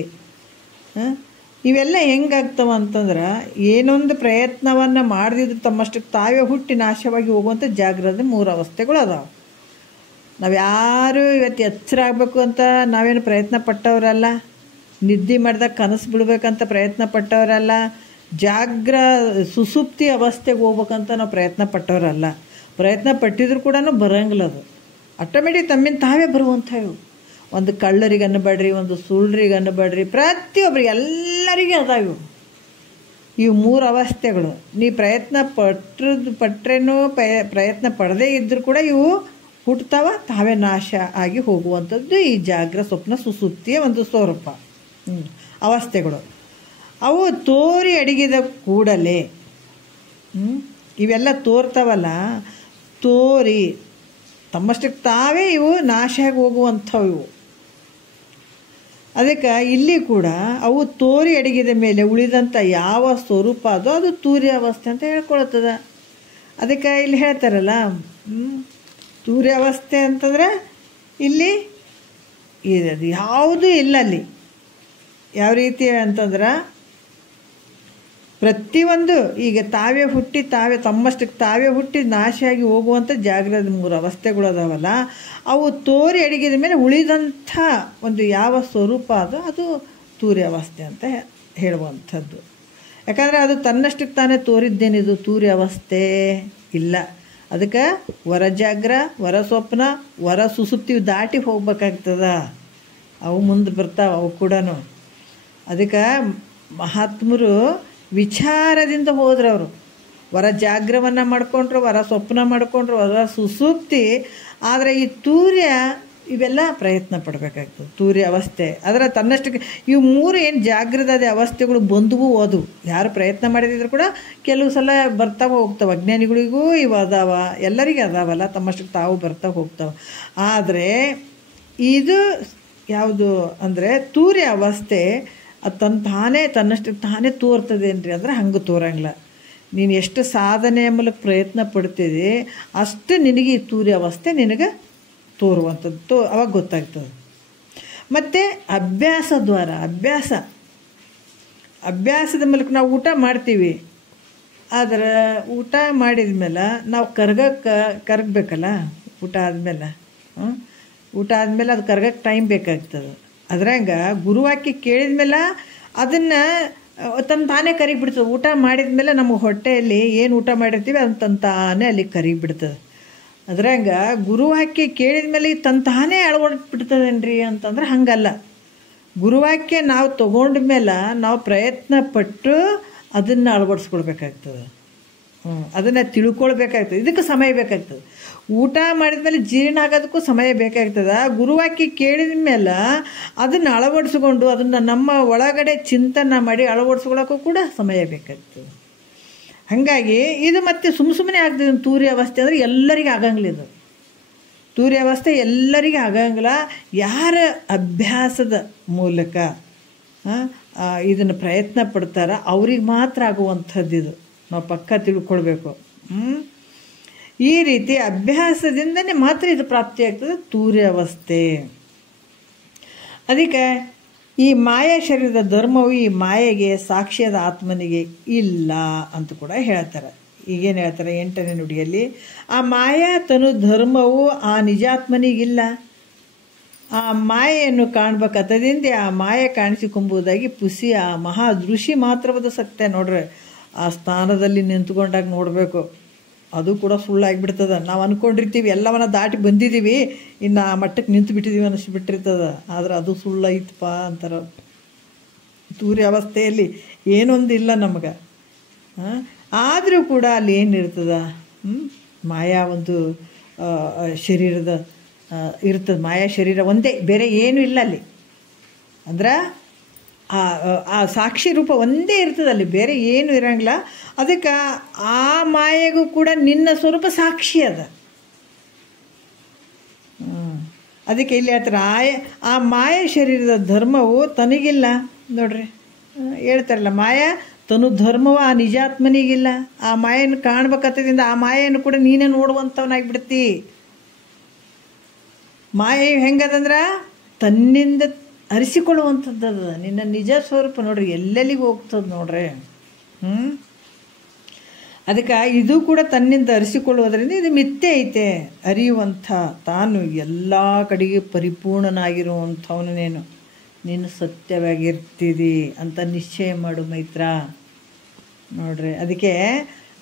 ಇವೆಲ್ಲ ಹೆಂಗಾಗ್ತವ ಅಂತಂದ್ರೆ ಏನೊಂದು ಪ್ರಯತ್ನವನ್ನು ಮಾಡದಿದ್ರು ತಮ್ಮಷ್ಟಕ್ಕೆ ತಾವೇ ಹುಟ್ಟಿ ನಾಶವಾಗಿ ಹೋಗುವಂಥ ಜಾಗ್ರದ 3 ಅವಸ್ಥೆಗಳು ಅದಾವೆ. ನಾವು ಯಾರು ಇವತ್ತು ಎಚ್ಚರ ಆಗಬೇಕು ಅಂತ ನಾವೇನು ಪ್ರಯತ್ನ ಪಟ್ಟವರಲ್ಲ, ನಿದ್ದೆ ಮಾಡಿದಾಗ ಕನಸು ಬಿಡ್ಬೇಕಂತ ಪ್ರಯತ್ನ ಪಟ್ಟವರಲ್ಲ, ಸುಸುಪ್ತಿ ಅವಸ್ಥೆಗೆ ಹೋಗ್ಬೇಕಂತ ನಾವು ಪ್ರಯತ್ನ ಪಟ್ಟವರಲ್ಲ. ಪ್ರಯತ್ನ ಪಟ್ಟಿದ್ರು ಕೂಡ ಬರೋಂಗಿಲ್ಲ, ಅದು ಆಟೋಮೆಟಿಕ್ ತಮ್ಮಿಂದ ತಾವೇ ಬರುವಂಥವು. ಒಂದು ಕಳ್ಳರಿಗೆ ಅನ್ನಬೇಡ್ರಿ, ಒಂದು ಸುಳ್ಳಿಗೆ ಅನ್ನಬೇಡ್ರಿ, ಪ್ರತಿಯೊಬ್ಬರಿಗೆ ಎಲ್ಲರಿಗೂ ಅದಾವು ಇವು 3 ಅವಸ್ಥೆಗಳು. ನೀ ಪ್ರಯತ್ನ ಪಟ್ರೇನೋ ಪ್ರಯತ್ನ ಪಡದೇ ಇದ್ದರೂ ಕೂಡ ಇವು ಹುಟ್ಟುತ್ತಾವ, ತಾವೇ ನಾಶ ಆಗಿ ಹೋಗುವಂಥದ್ದು ಈ ಜಾಗ್ರ ಸ್ವಪ್ನ ಸುಸುಪ್ತಿಯ ಒಂದು ಸ್ವರೂಪ ಅವಸ್ಥೆಗಳು. ಅವು ತೋರಿ ಅಡಗಿದ ಕೂಡಲೇ ಇವೆಲ್ಲ ತೋರ್ತಾವಲ್ಲ, ತೋರಿ ತಮ್ಮಷ್ಟಕ್ಕೆ ತಾವೇ ಇವು ನಾಶ ಆಗಿ ಹೋಗುವಂಥವು ಇವು. ಅದಕ್ಕೆ ಇಲ್ಲಿ ಕೂಡ ಅವು ತೋರಿ ಅಡಗಿದ ಮೇಲೆ ಉಳಿದಂಥ ಯಾವ ಸ್ವರೂಪ ಅದು ತೂರ್ಯ ಅವಸ್ಥೆ ಅಂತ ಹೇಳ್ಕೊಳ್ತದ. ಅದಕ್ಕೆ ಇಲ್ಲಿ ಹೇಳ್ತಾರಲ್ಲ, ತೂರ್ಯ ಅವಸ್ಥೆ ಅಂತಂದರೆ ಇಲ್ಲಿ ಇದು ಯಾವುದೂ ಇಲ್ಲ ಅಲ್ಲಿ. ಯಾವ ರೀತಿ ಅಂತಂದ್ರೆ ಪ್ರತಿಯೊಂದು ಈಗ ತಾವೇ ಹುಟ್ಟಿ ತಮ್ಮಷ್ಟಕ್ಕೆ ತಾವೇ ಹುಟ್ಟಿ ನಾಶಿಯಾಗಿ ಹೋಗುವಂಥ ಜಾಗೃತ 3 ಅವಸ್ಥೆಗಳು ಅದಾವಲ್ಲ, ಅವು ತೋರಿ ಅಡಗಿದ ಮೇಲೆ ಉಳಿದಂಥ ಒಂದು ಯಾವ ಸ್ವರೂಪ ಅದು ತೂರ್ಯ ಅವಸ್ಥೆ ಅಂತ ಹೇಳುವಂಥದ್ದು. ಯಾಕಂದರೆ ಅದು ತನ್ನಷ್ಟಕ್ಕೆ ತಾನೇ ತೋರಿದ್ದೇನಿದು ತೂರ್ಯ ಅವಸ್ಥೆ ಇಲ್ಲ. ಅದಕ್ಕೆ ವರ ಜಾಗ್ರ, ವರ ಸ್ವಪ್ನ, ವರ ಸುಸುಪ್ತಿ ದಾಟಿ ಹೋಗ್ಬೇಕಾಗ್ತದ. ಅವು ಮುಂದೆ ಬರ್ತಾವೆ ಅವು ಕೂಡ. ಅದಕ್ಕೆ ಮಹಾತ್ಮರು ವಿಚಾರದಿಂದ ಹೋದ್ರೆ ಅವರು ವರ ಜಾಗ್ರವನ್ನು ಮಾಡ್ಕೊಂಡ್ರು, ವರ ಸ್ವಪ್ನ ಮಾಡ್ಕೊಂಡ್ರು, ವರ ಸುಸುಪ್ತಿ. ಆದರೆ ಈ ತೂರ್ಯ ಇವೆಲ್ಲ ಪ್ರಯತ್ನ ಪಡಬೇಕಾಗ್ತದೆ. ತೂರ್ಯ ಅವಸ್ಥೆ ಅದರ ತನ್ನಷ್ಟಕ್ಕೆ ಇವು 3 ಏನು ಜಾಗೃತ ಅವಸ್ಥೆಗಳು ಬಂದವು ಓದು. ಯಾರು ಪ್ರಯತ್ನ ಮಾಡಿದ್ರು ಕೂಡ ಕೆಲವು ಸಲ ಬರ್ತಾವೆ ಹೋಗ್ತಾವೆ. ಅಜ್ಞಾನಿಗಳಿಗೂ ಇವು ಅದಾವ, ಎಲ್ಲರಿಗೂ ಅದಾವಲ್ಲ, ತಮ್ಮಷ್ಟಕ್ಕೆ ತಾವು ಬರ್ತಾ ಹೋಗ್ತಾವೆ. ಆದರೆ ಇದು ಯಾವುದು ಅಂದರೆ ತೂರ್ಯ ಅವಸ್ಥೆ ಅದು ತನ್ನಷ್ಟಕ್ಕೆ ತಾನೇ ತೋರ್ತದೇನ್ರಿ ಅಂದರೆ ಹಂಗೆ ತೋರಂಗಿಲ್ಲ. ನೀನು ಎಷ್ಟು ಸಾಧನೆಯ ಮೂಲಕ ಪ್ರಯತ್ನ ಪಡ್ತಿದ್ದಿ ಅಷ್ಟು ನಿನಗೆ ಈ ತೂರ್ಯ ಅವಸ್ಥೆ ನಿನಗೆ ತೋರುವಂಥದ್ದು ಅವಾಗ ಗೊತ್ತಾಗ್ತದೆ. ಮತ್ತು ಅಭ್ಯಾಸದ ಮೂಲಕ ನಾವು ಊಟ ಮಾಡ್ತೀವಿ. ಆದರೆ ಊಟ ಮಾಡಿದ ಮೇಲೆ ನಾವು ಕರಗಬೇಕಲ್ಲ. ಊಟ ಆದಮೇಲೆ ಅದು ಕರಗಕ್ಕೆ ಟೈಮ್ ಬೇಕಾಗ್ತದೆ. ಅದ್ರಾಗ ಗುರುವಾಕ್ಯ ಕೇಳಿದ ಮೇಲೆ ಅದನ್ನು ತಾನೇ ಕರಿಗಿಬಿಡ್ತದೆ. ಊಟ ಮಾಡಿದ ಮೇಲೆ ನಮಗೆ ಹೊಟ್ಟೆಯಲ್ಲಿ ಏನು ಊಟ ಮಾಡಿರ್ತೀವಿ ಅದನ್ನು ತಾನೇ ಅಲ್ಲಿ ಕರಿಗಿಬಿಡ್ತದೆ. ಅದ್ರಾಗ ಗುರುವಾಕ್ಯ ಕೇಳಿದ ಮೇಲೆ ತಾನೇ ಅಳವಡಿಸ್ಬಿಡ್ತದೇನ್ರಿ ಅಂತಂದ್ರೆ ಹಂಗಲ್ಲ. ಗುರುವಾಕ್ಯ ನಾವು ತಗೊಂಡ ಮೇಲೆ ನಾವು ಪ್ರಯತ್ನ ಪಟ್ಟು ಅದನ್ನು ಅಳವಡಿಸ್ಕೊಳ್ಬೇಕಾಗ್ತದೆ. ಅದನ್ನು ತಿಳ್ಕೊಳ್ಬೇಕಾಗ್ತದೆ. ಇದಕ್ಕೆ ಸಮಯ ಬೇಕಾಗ್ತದೆ. ಊಟ ಮಾಡಿದ ಮೇಲೆ ಜೀರ್ಣ ಆಗೋದಕ್ಕೂ ಸಮಯ ಬೇಕಾಗ್ತದೆ. ಗುರುವಾಕ್ಯ ಕೇಳಿದ ಮೇಲೆ ಅದನ್ನು ಅಳವಡಿಸ್ಕೊಂಡು ಅದನ್ನು ನಮ್ಮ ಒಳಗಡೆ ಚಿಂತನೆ ಮಾಡಿ ಅಳವಡಿಸ್ಕೊಳ್ಳೋಕ್ಕೂ ಕೂಡ ಸಮಯ ಬೇಕಾಗ್ತದೆ. ಹಾಗಾಗಿ ಇದು ಮತ್ತೆ ಸುಮ್ಮನೆ ಆಗ್ತದೆ. ತೂರ್ಯ ಅವಸ್ಥೆ ಅಂದರೆ ಎಲ್ಲರಿಗೂ ಆಗಂಗಿಲ್ಲ. ಇದು ತೂರ್ಯ ಅವಸ್ಥೆ ಎಲ್ಲರಿಗೂ ಆಗಂಗಿಲ್ಲ. ಯಾರ ಅಭ್ಯಾಸದ ಮೂಲಕ ಇದನ್ನು ಪ್ರಯತ್ನ ಪಡ್ತಾರ ಅವ್ರಿಗೆ ಮಾತ್ರ ಆಗುವಂಥದ್ದು. ಇದು ನಾವು ಪಕ್ಕ ತಿಳ್ಕೊಳ್ಬೇಕು. ಈ ರೀತಿ ಅಭ್ಯಾಸದಿಂದನೇ ಮಾತ್ರ ಇದು ಪ್ರಾಪ್ತಿಯಾಗ್ತದೆ ತೂರ್ಯ ಅವಸ್ಥೆ. ಅದಕ್ಕೆ ಈ ಮಾಯಾ ಶರೀರದ ಧರ್ಮವು ಈ ಮಾಯೆಗೆ ಸಾಕ್ಷಿಯಾದ ಆತ್ಮನಿಗೆ ಇಲ್ಲ ಅಂತ ಕೂಡ ಹೇಳ್ತಾರೆ. ಈಗೇನು ಹೇಳ್ತಾರೆ 8ನೇ ನುಡಿಯಲ್ಲಿ, ಆ ಮಾಯಾ ತನು ಧರ್ಮವು ಆ ನಿಜಾತ್ಮನಿಗಿಲ್ಲ. ಆ ಮಾಯೆಯನ್ನು ಕಾಣ್ಬೇಕತ್ತದಿಂದ ಆ ಮಾಯೆ ಕಾಣಿಸಿಕೊಂಬುದಾಗಿ ಪುಸಿ ಆ ಮಹಾದೃಷಿ ಮಾತ್ರವಾದ ಸತ್ಯ. ನೋಡ್ರಿ, ಆ ಸ್ಥಾನದಲ್ಲಿ ನಿಂತ್ಕೊಂಡಾಗ ನೋಡಬೇಕು. ಅದು ಕೂಡ ಸುಳ್ಳಾಗಿಬಿಡ್ತದೆ. ನಾವು ಅಂದ್ಕೊಂಡಿರ್ತೀವಿ ಎಲ್ಲವನ್ನ ದಾಟಿ ಬಂದಿದ್ದೀವಿ, ಇನ್ನು ಆ ಮಟ್ಟಕ್ಕೆ ನಿಂತು ಬಿಟ್ಟಿದ್ದೀವಿ ಅನ್ನಿಸ್ಬಿಟ್ಟಿರ್ತದೆ. ಆದರೆ ಅದು ಸುಳ್ಳೈತಪ್ಪ ಅಂತಾರೆ. ತೂರ್ಯ ಅವಸ್ಥೆಯಲ್ಲಿ ಏನೊಂದಿಲ್ಲ ನಮಗೆ. ಆದರೂ ಕೂಡ ಅಲ್ಲಿ ಏನಿರ್ತದೆ, ಮಾಯಾ ಒಂದು ಶರೀರದ ಇರ್ತದೆ. ಮಾಯಾ ಶರೀರ ಒಂದೇ, ಬೇರೆ ಏನೂ ಇಲ್ಲ ಅಲ್ಲಿ. ಅಂದ್ರೆ ಆ ಸಾಕ್ಷಿ ರೂಪ ಒಂದೇ ಇರ್ತದೆ ಅಲ್ಲಿ, ಬೇರೆ ಏನೂ ಇರೋಂಗಿಲ್ಲ. ಅದಕ್ಕೆ ಆ ಮಾಯೆಗೂ ಕೂಡ ನಿನ್ನ ಸ್ವರೂಪ ಸಾಕ್ಷಿ ಅದ. ಅದಕ್ಕೆ ಇಲ್ಲಿ ಹೇಳ್ತಾರೆ ಆ ಮಾಯ ಶರೀರದ ಧರ್ಮವು ತನಗಿಲ್ಲ. ನೋಡ್ರಿ, ಹೇಳ್ತಾರಲ್ಲ, ಮಾಯಾ ತನು ಧರ್ಮವು ಆ ನಿಜಾತ್ಮನಿಗಿಲ್ಲ. ಆ ಮಾಯನ್ನು ಕಾಣ್ಬೇಕತ್ತದಿಂದ ಆ ಮಾಯನ್ನು ಕೂಡ ನೀನೇ ನೋಡುವಂಥವನಾಗಿಬಿಡ್ತಿ. ಮಾಯೆ ಹೆಂಗದಂದ್ರೆ ತನ್ನಿಂದ ಅರಿಸಿಕೊಳ್ಳುವಂಥದ್ದದ. ನಿನ್ನ ನಿಜ ಸ್ವರೂಪ ನೋಡ್ರಿ ಎಲ್ಲೆಲ್ಲಿಗೆ ಹೋಗ್ತದೆ ನೋಡ್ರಿ. ಅದಕ್ಕೆ ಇದು ಕೂಡ ತನ್ನಿಂದ ಅರಿಸಿಕೊಳ್ಳುವುದರಿಂದ ಇದು ಮಿಥ್ಯೆ ಐತೆ. ಅರಿಯುವಂಥ ತಾನು ಎಲ್ಲ ಕಡೆಗೆ ಪರಿಪೂರ್ಣನಾಗಿರುವಂಥವನೇನು ನೀನು ಸತ್ಯವಾಗಿರ್ತೀರಿ ಅಂತ ನಿಶ್ಚಯ ಮಾಡು ಮೈತ್ರ. ನೋಡ್ರಿ, ಅದಕ್ಕೆ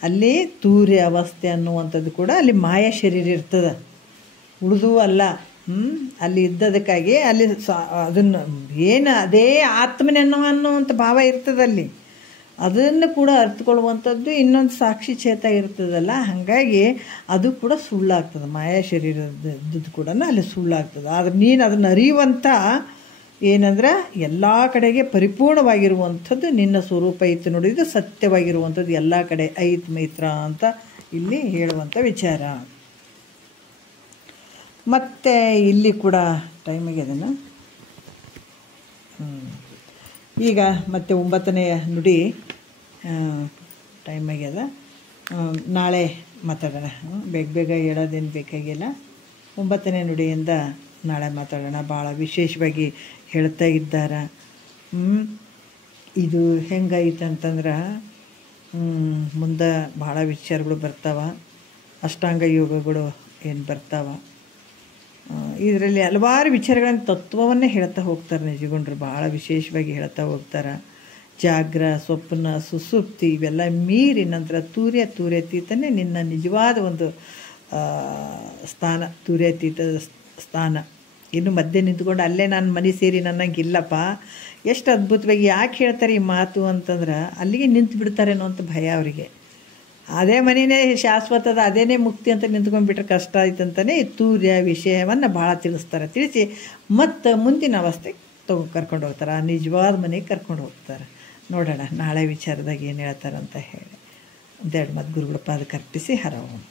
ಅಲ್ಲಿ ತೂರ್ಯ ಅವಸ್ಥೆ ಅನ್ನುವಂಥದ್ದು ಕೂಡ ಅಲ್ಲಿ ಮಾಯಾ ಶರೀರ ಇರ್ತದೆ, ಉಳಿದು ಅಲ್ಲ. ಅಲ್ಲಿ ಇದ್ದದಕ್ಕಾಗಿ ಅಲ್ಲಿ ಅದನ್ನು ಏನು ಅದೇ ಆತ್ಮನೇ ಅನ್ನುವಂಥ ಭಾವ ಇರ್ತದಲ್ಲಿ, ಅದನ್ನು ಕೂಡ ಅರ್ಥಕೊಳ್ಳುವಂಥದ್ದು ಇನ್ನೊಂದು ಸಾಕ್ಷಿ ಚೇತ ಇರ್ತದಲ್ಲ. ಹಾಗಾಗಿ ಅದು ಕೂಡ ಸುಳ್ಳಾಗ್ತದೆ. ಮಾಯಾ ಶರೀರದ್ದು ಕೂಡ ಅಲ್ಲಿ ಸುಳ್ಳಾಗ್ತದೆ. ಆದರೆ ನೀನು ಅದನ್ನು ಅರಿಯುವಂಥ ಏನಂದ್ರೆ ಎಲ್ಲ ಕಡೆಗೆ ಪರಿಪೂರ್ಣವಾಗಿರುವಂಥದ್ದು ನಿನ್ನ ಸ್ವರೂಪ ಐತೆ ನೋಡಿ. ಇದು ಸತ್ಯವಾಗಿರುವಂಥದ್ದು ಎಲ್ಲ ಕಡೆ ಐತ್ ಮೈತ್ರ ಅಂತ ಇಲ್ಲಿ ಹೇಳುವಂಥ ವಿಚಾರ. ಮತ್ತು ಇಲ್ಲಿ ಕೂಡ ಟೈಮಿಗೆ ಅದನ್ನು ಈಗ ಮತ್ತೆ 9ನೇ ನುಡಿ ಟೈಮ್ ಆಗ್ಯದ. ನಾಳೆ ಮಾತಾಡೋಣ. ಬೇಗ ಹೇಳೋದೇನು ಬೇಕಾಗಿಲ್ಲ. 9ನೇ ನುಡಿಯಿಂದ ನಾಳೆ ಮಾತಾಡೋಣ. ಭಾಳ ವಿಶೇಷವಾಗಿ ಹೇಳ್ತಾ ಇದ್ದಾರೆ. ಇದು ಹೆಂಗೈತೆ ಅಂತಂದ್ರೆ ಮುಂದೆ ಭಾಳ ವಿಚಾರಗಳು ಬರ್ತಾವೆ. ಅಷ್ಟಾಂಗ ಯೋಗಗಳು ಏನು ಬರ್ತಾವೆ, ಇದರಲ್ಲಿ ಹಲವಾರು ವಿಚಾರಗಳನ್ನು ತತ್ವವನ್ನೇ ಹೇಳ್ತಾ ಹೋಗ್ತಾರೆ ನಿಜಗೊಂಡ್ರು. ಭಾಳ ವಿಶೇಷವಾಗಿ ಹೇಳ್ತಾ ಹೋಗ್ತಾರೆ. ಜಾಗ್ರ, ಸ್ವಪ್ನ, ಸುಸುಪ್ತಿ ಇವೆಲ್ಲ ಮೀರಿ ನಂತರ ತೂರ್ಯಾತೀತನೇ ನಿನ್ನ ನಿಜವಾದ ಒಂದು ಸ್ಥಾನ, ತೂರ್ಯಾತೀತದ ಸ್ಥಾನ. ಇನ್ನು ಮಧ್ಯೆ ನಿಂತ್ಕೊಂಡು ಅಲ್ಲೇ ನಾನು ಮನೆ ಸೇರಿ ನನ್ನಂಗಿಲ್ಲಪ್ಪ. ಎಷ್ಟು ಅದ್ಭುತವಾಗಿ ಯಾಕೆ ಹೇಳ್ತಾರೆ ಈ ಮಾತು ಅಂತಂದ್ರೆ ಅಲ್ಲಿಗೆ ನಿಂತು ಬಿಡ್ತಾರೇನೋ ಅಂತ ಭಯ ಅವರಿಗೆ. ಅದೇ ಮನೆಯೇ ಶಾಶ್ವತದ, ಅದೇನೇ ಮುಕ್ತಿ ಅಂತ ನಿಂತ್ಕೊಂಡ್ಬಿಟ್ರೆ ಕಷ್ಟ ಆಯ್ತಂತಲೇ ಈ ತೂರ್ಯ ವಿಷಯವನ್ನು ಭಾಳ ತಿಳಿಸ್ತಾರೆ. ತಿಳಿಸಿ ಮತ್ತು ಮುಂದಿನ ಅವಸ್ಥೆಗೆ ಕರ್ಕೊಂಡು ಹೋಗ್ತಾರೆ, ಆ ನಿಜವಾದ ಮನೆಗೆ ಕರ್ಕೊಂಡು ಹೋಗ್ತಾರೆ. ನೋಡೋಣ ನಾಳೆ ವಿಚಾರದಾಗ ಏನು ಹೇಳ್ತಾರಂತ ಹೇಳಿ ಒಂದೆರಡು ಮತ್ತು ಗುರುಗಳ ಪಾದಕ್ಕೆ ಅರ್ಪಿಸಿ ಹರ ಓಂ.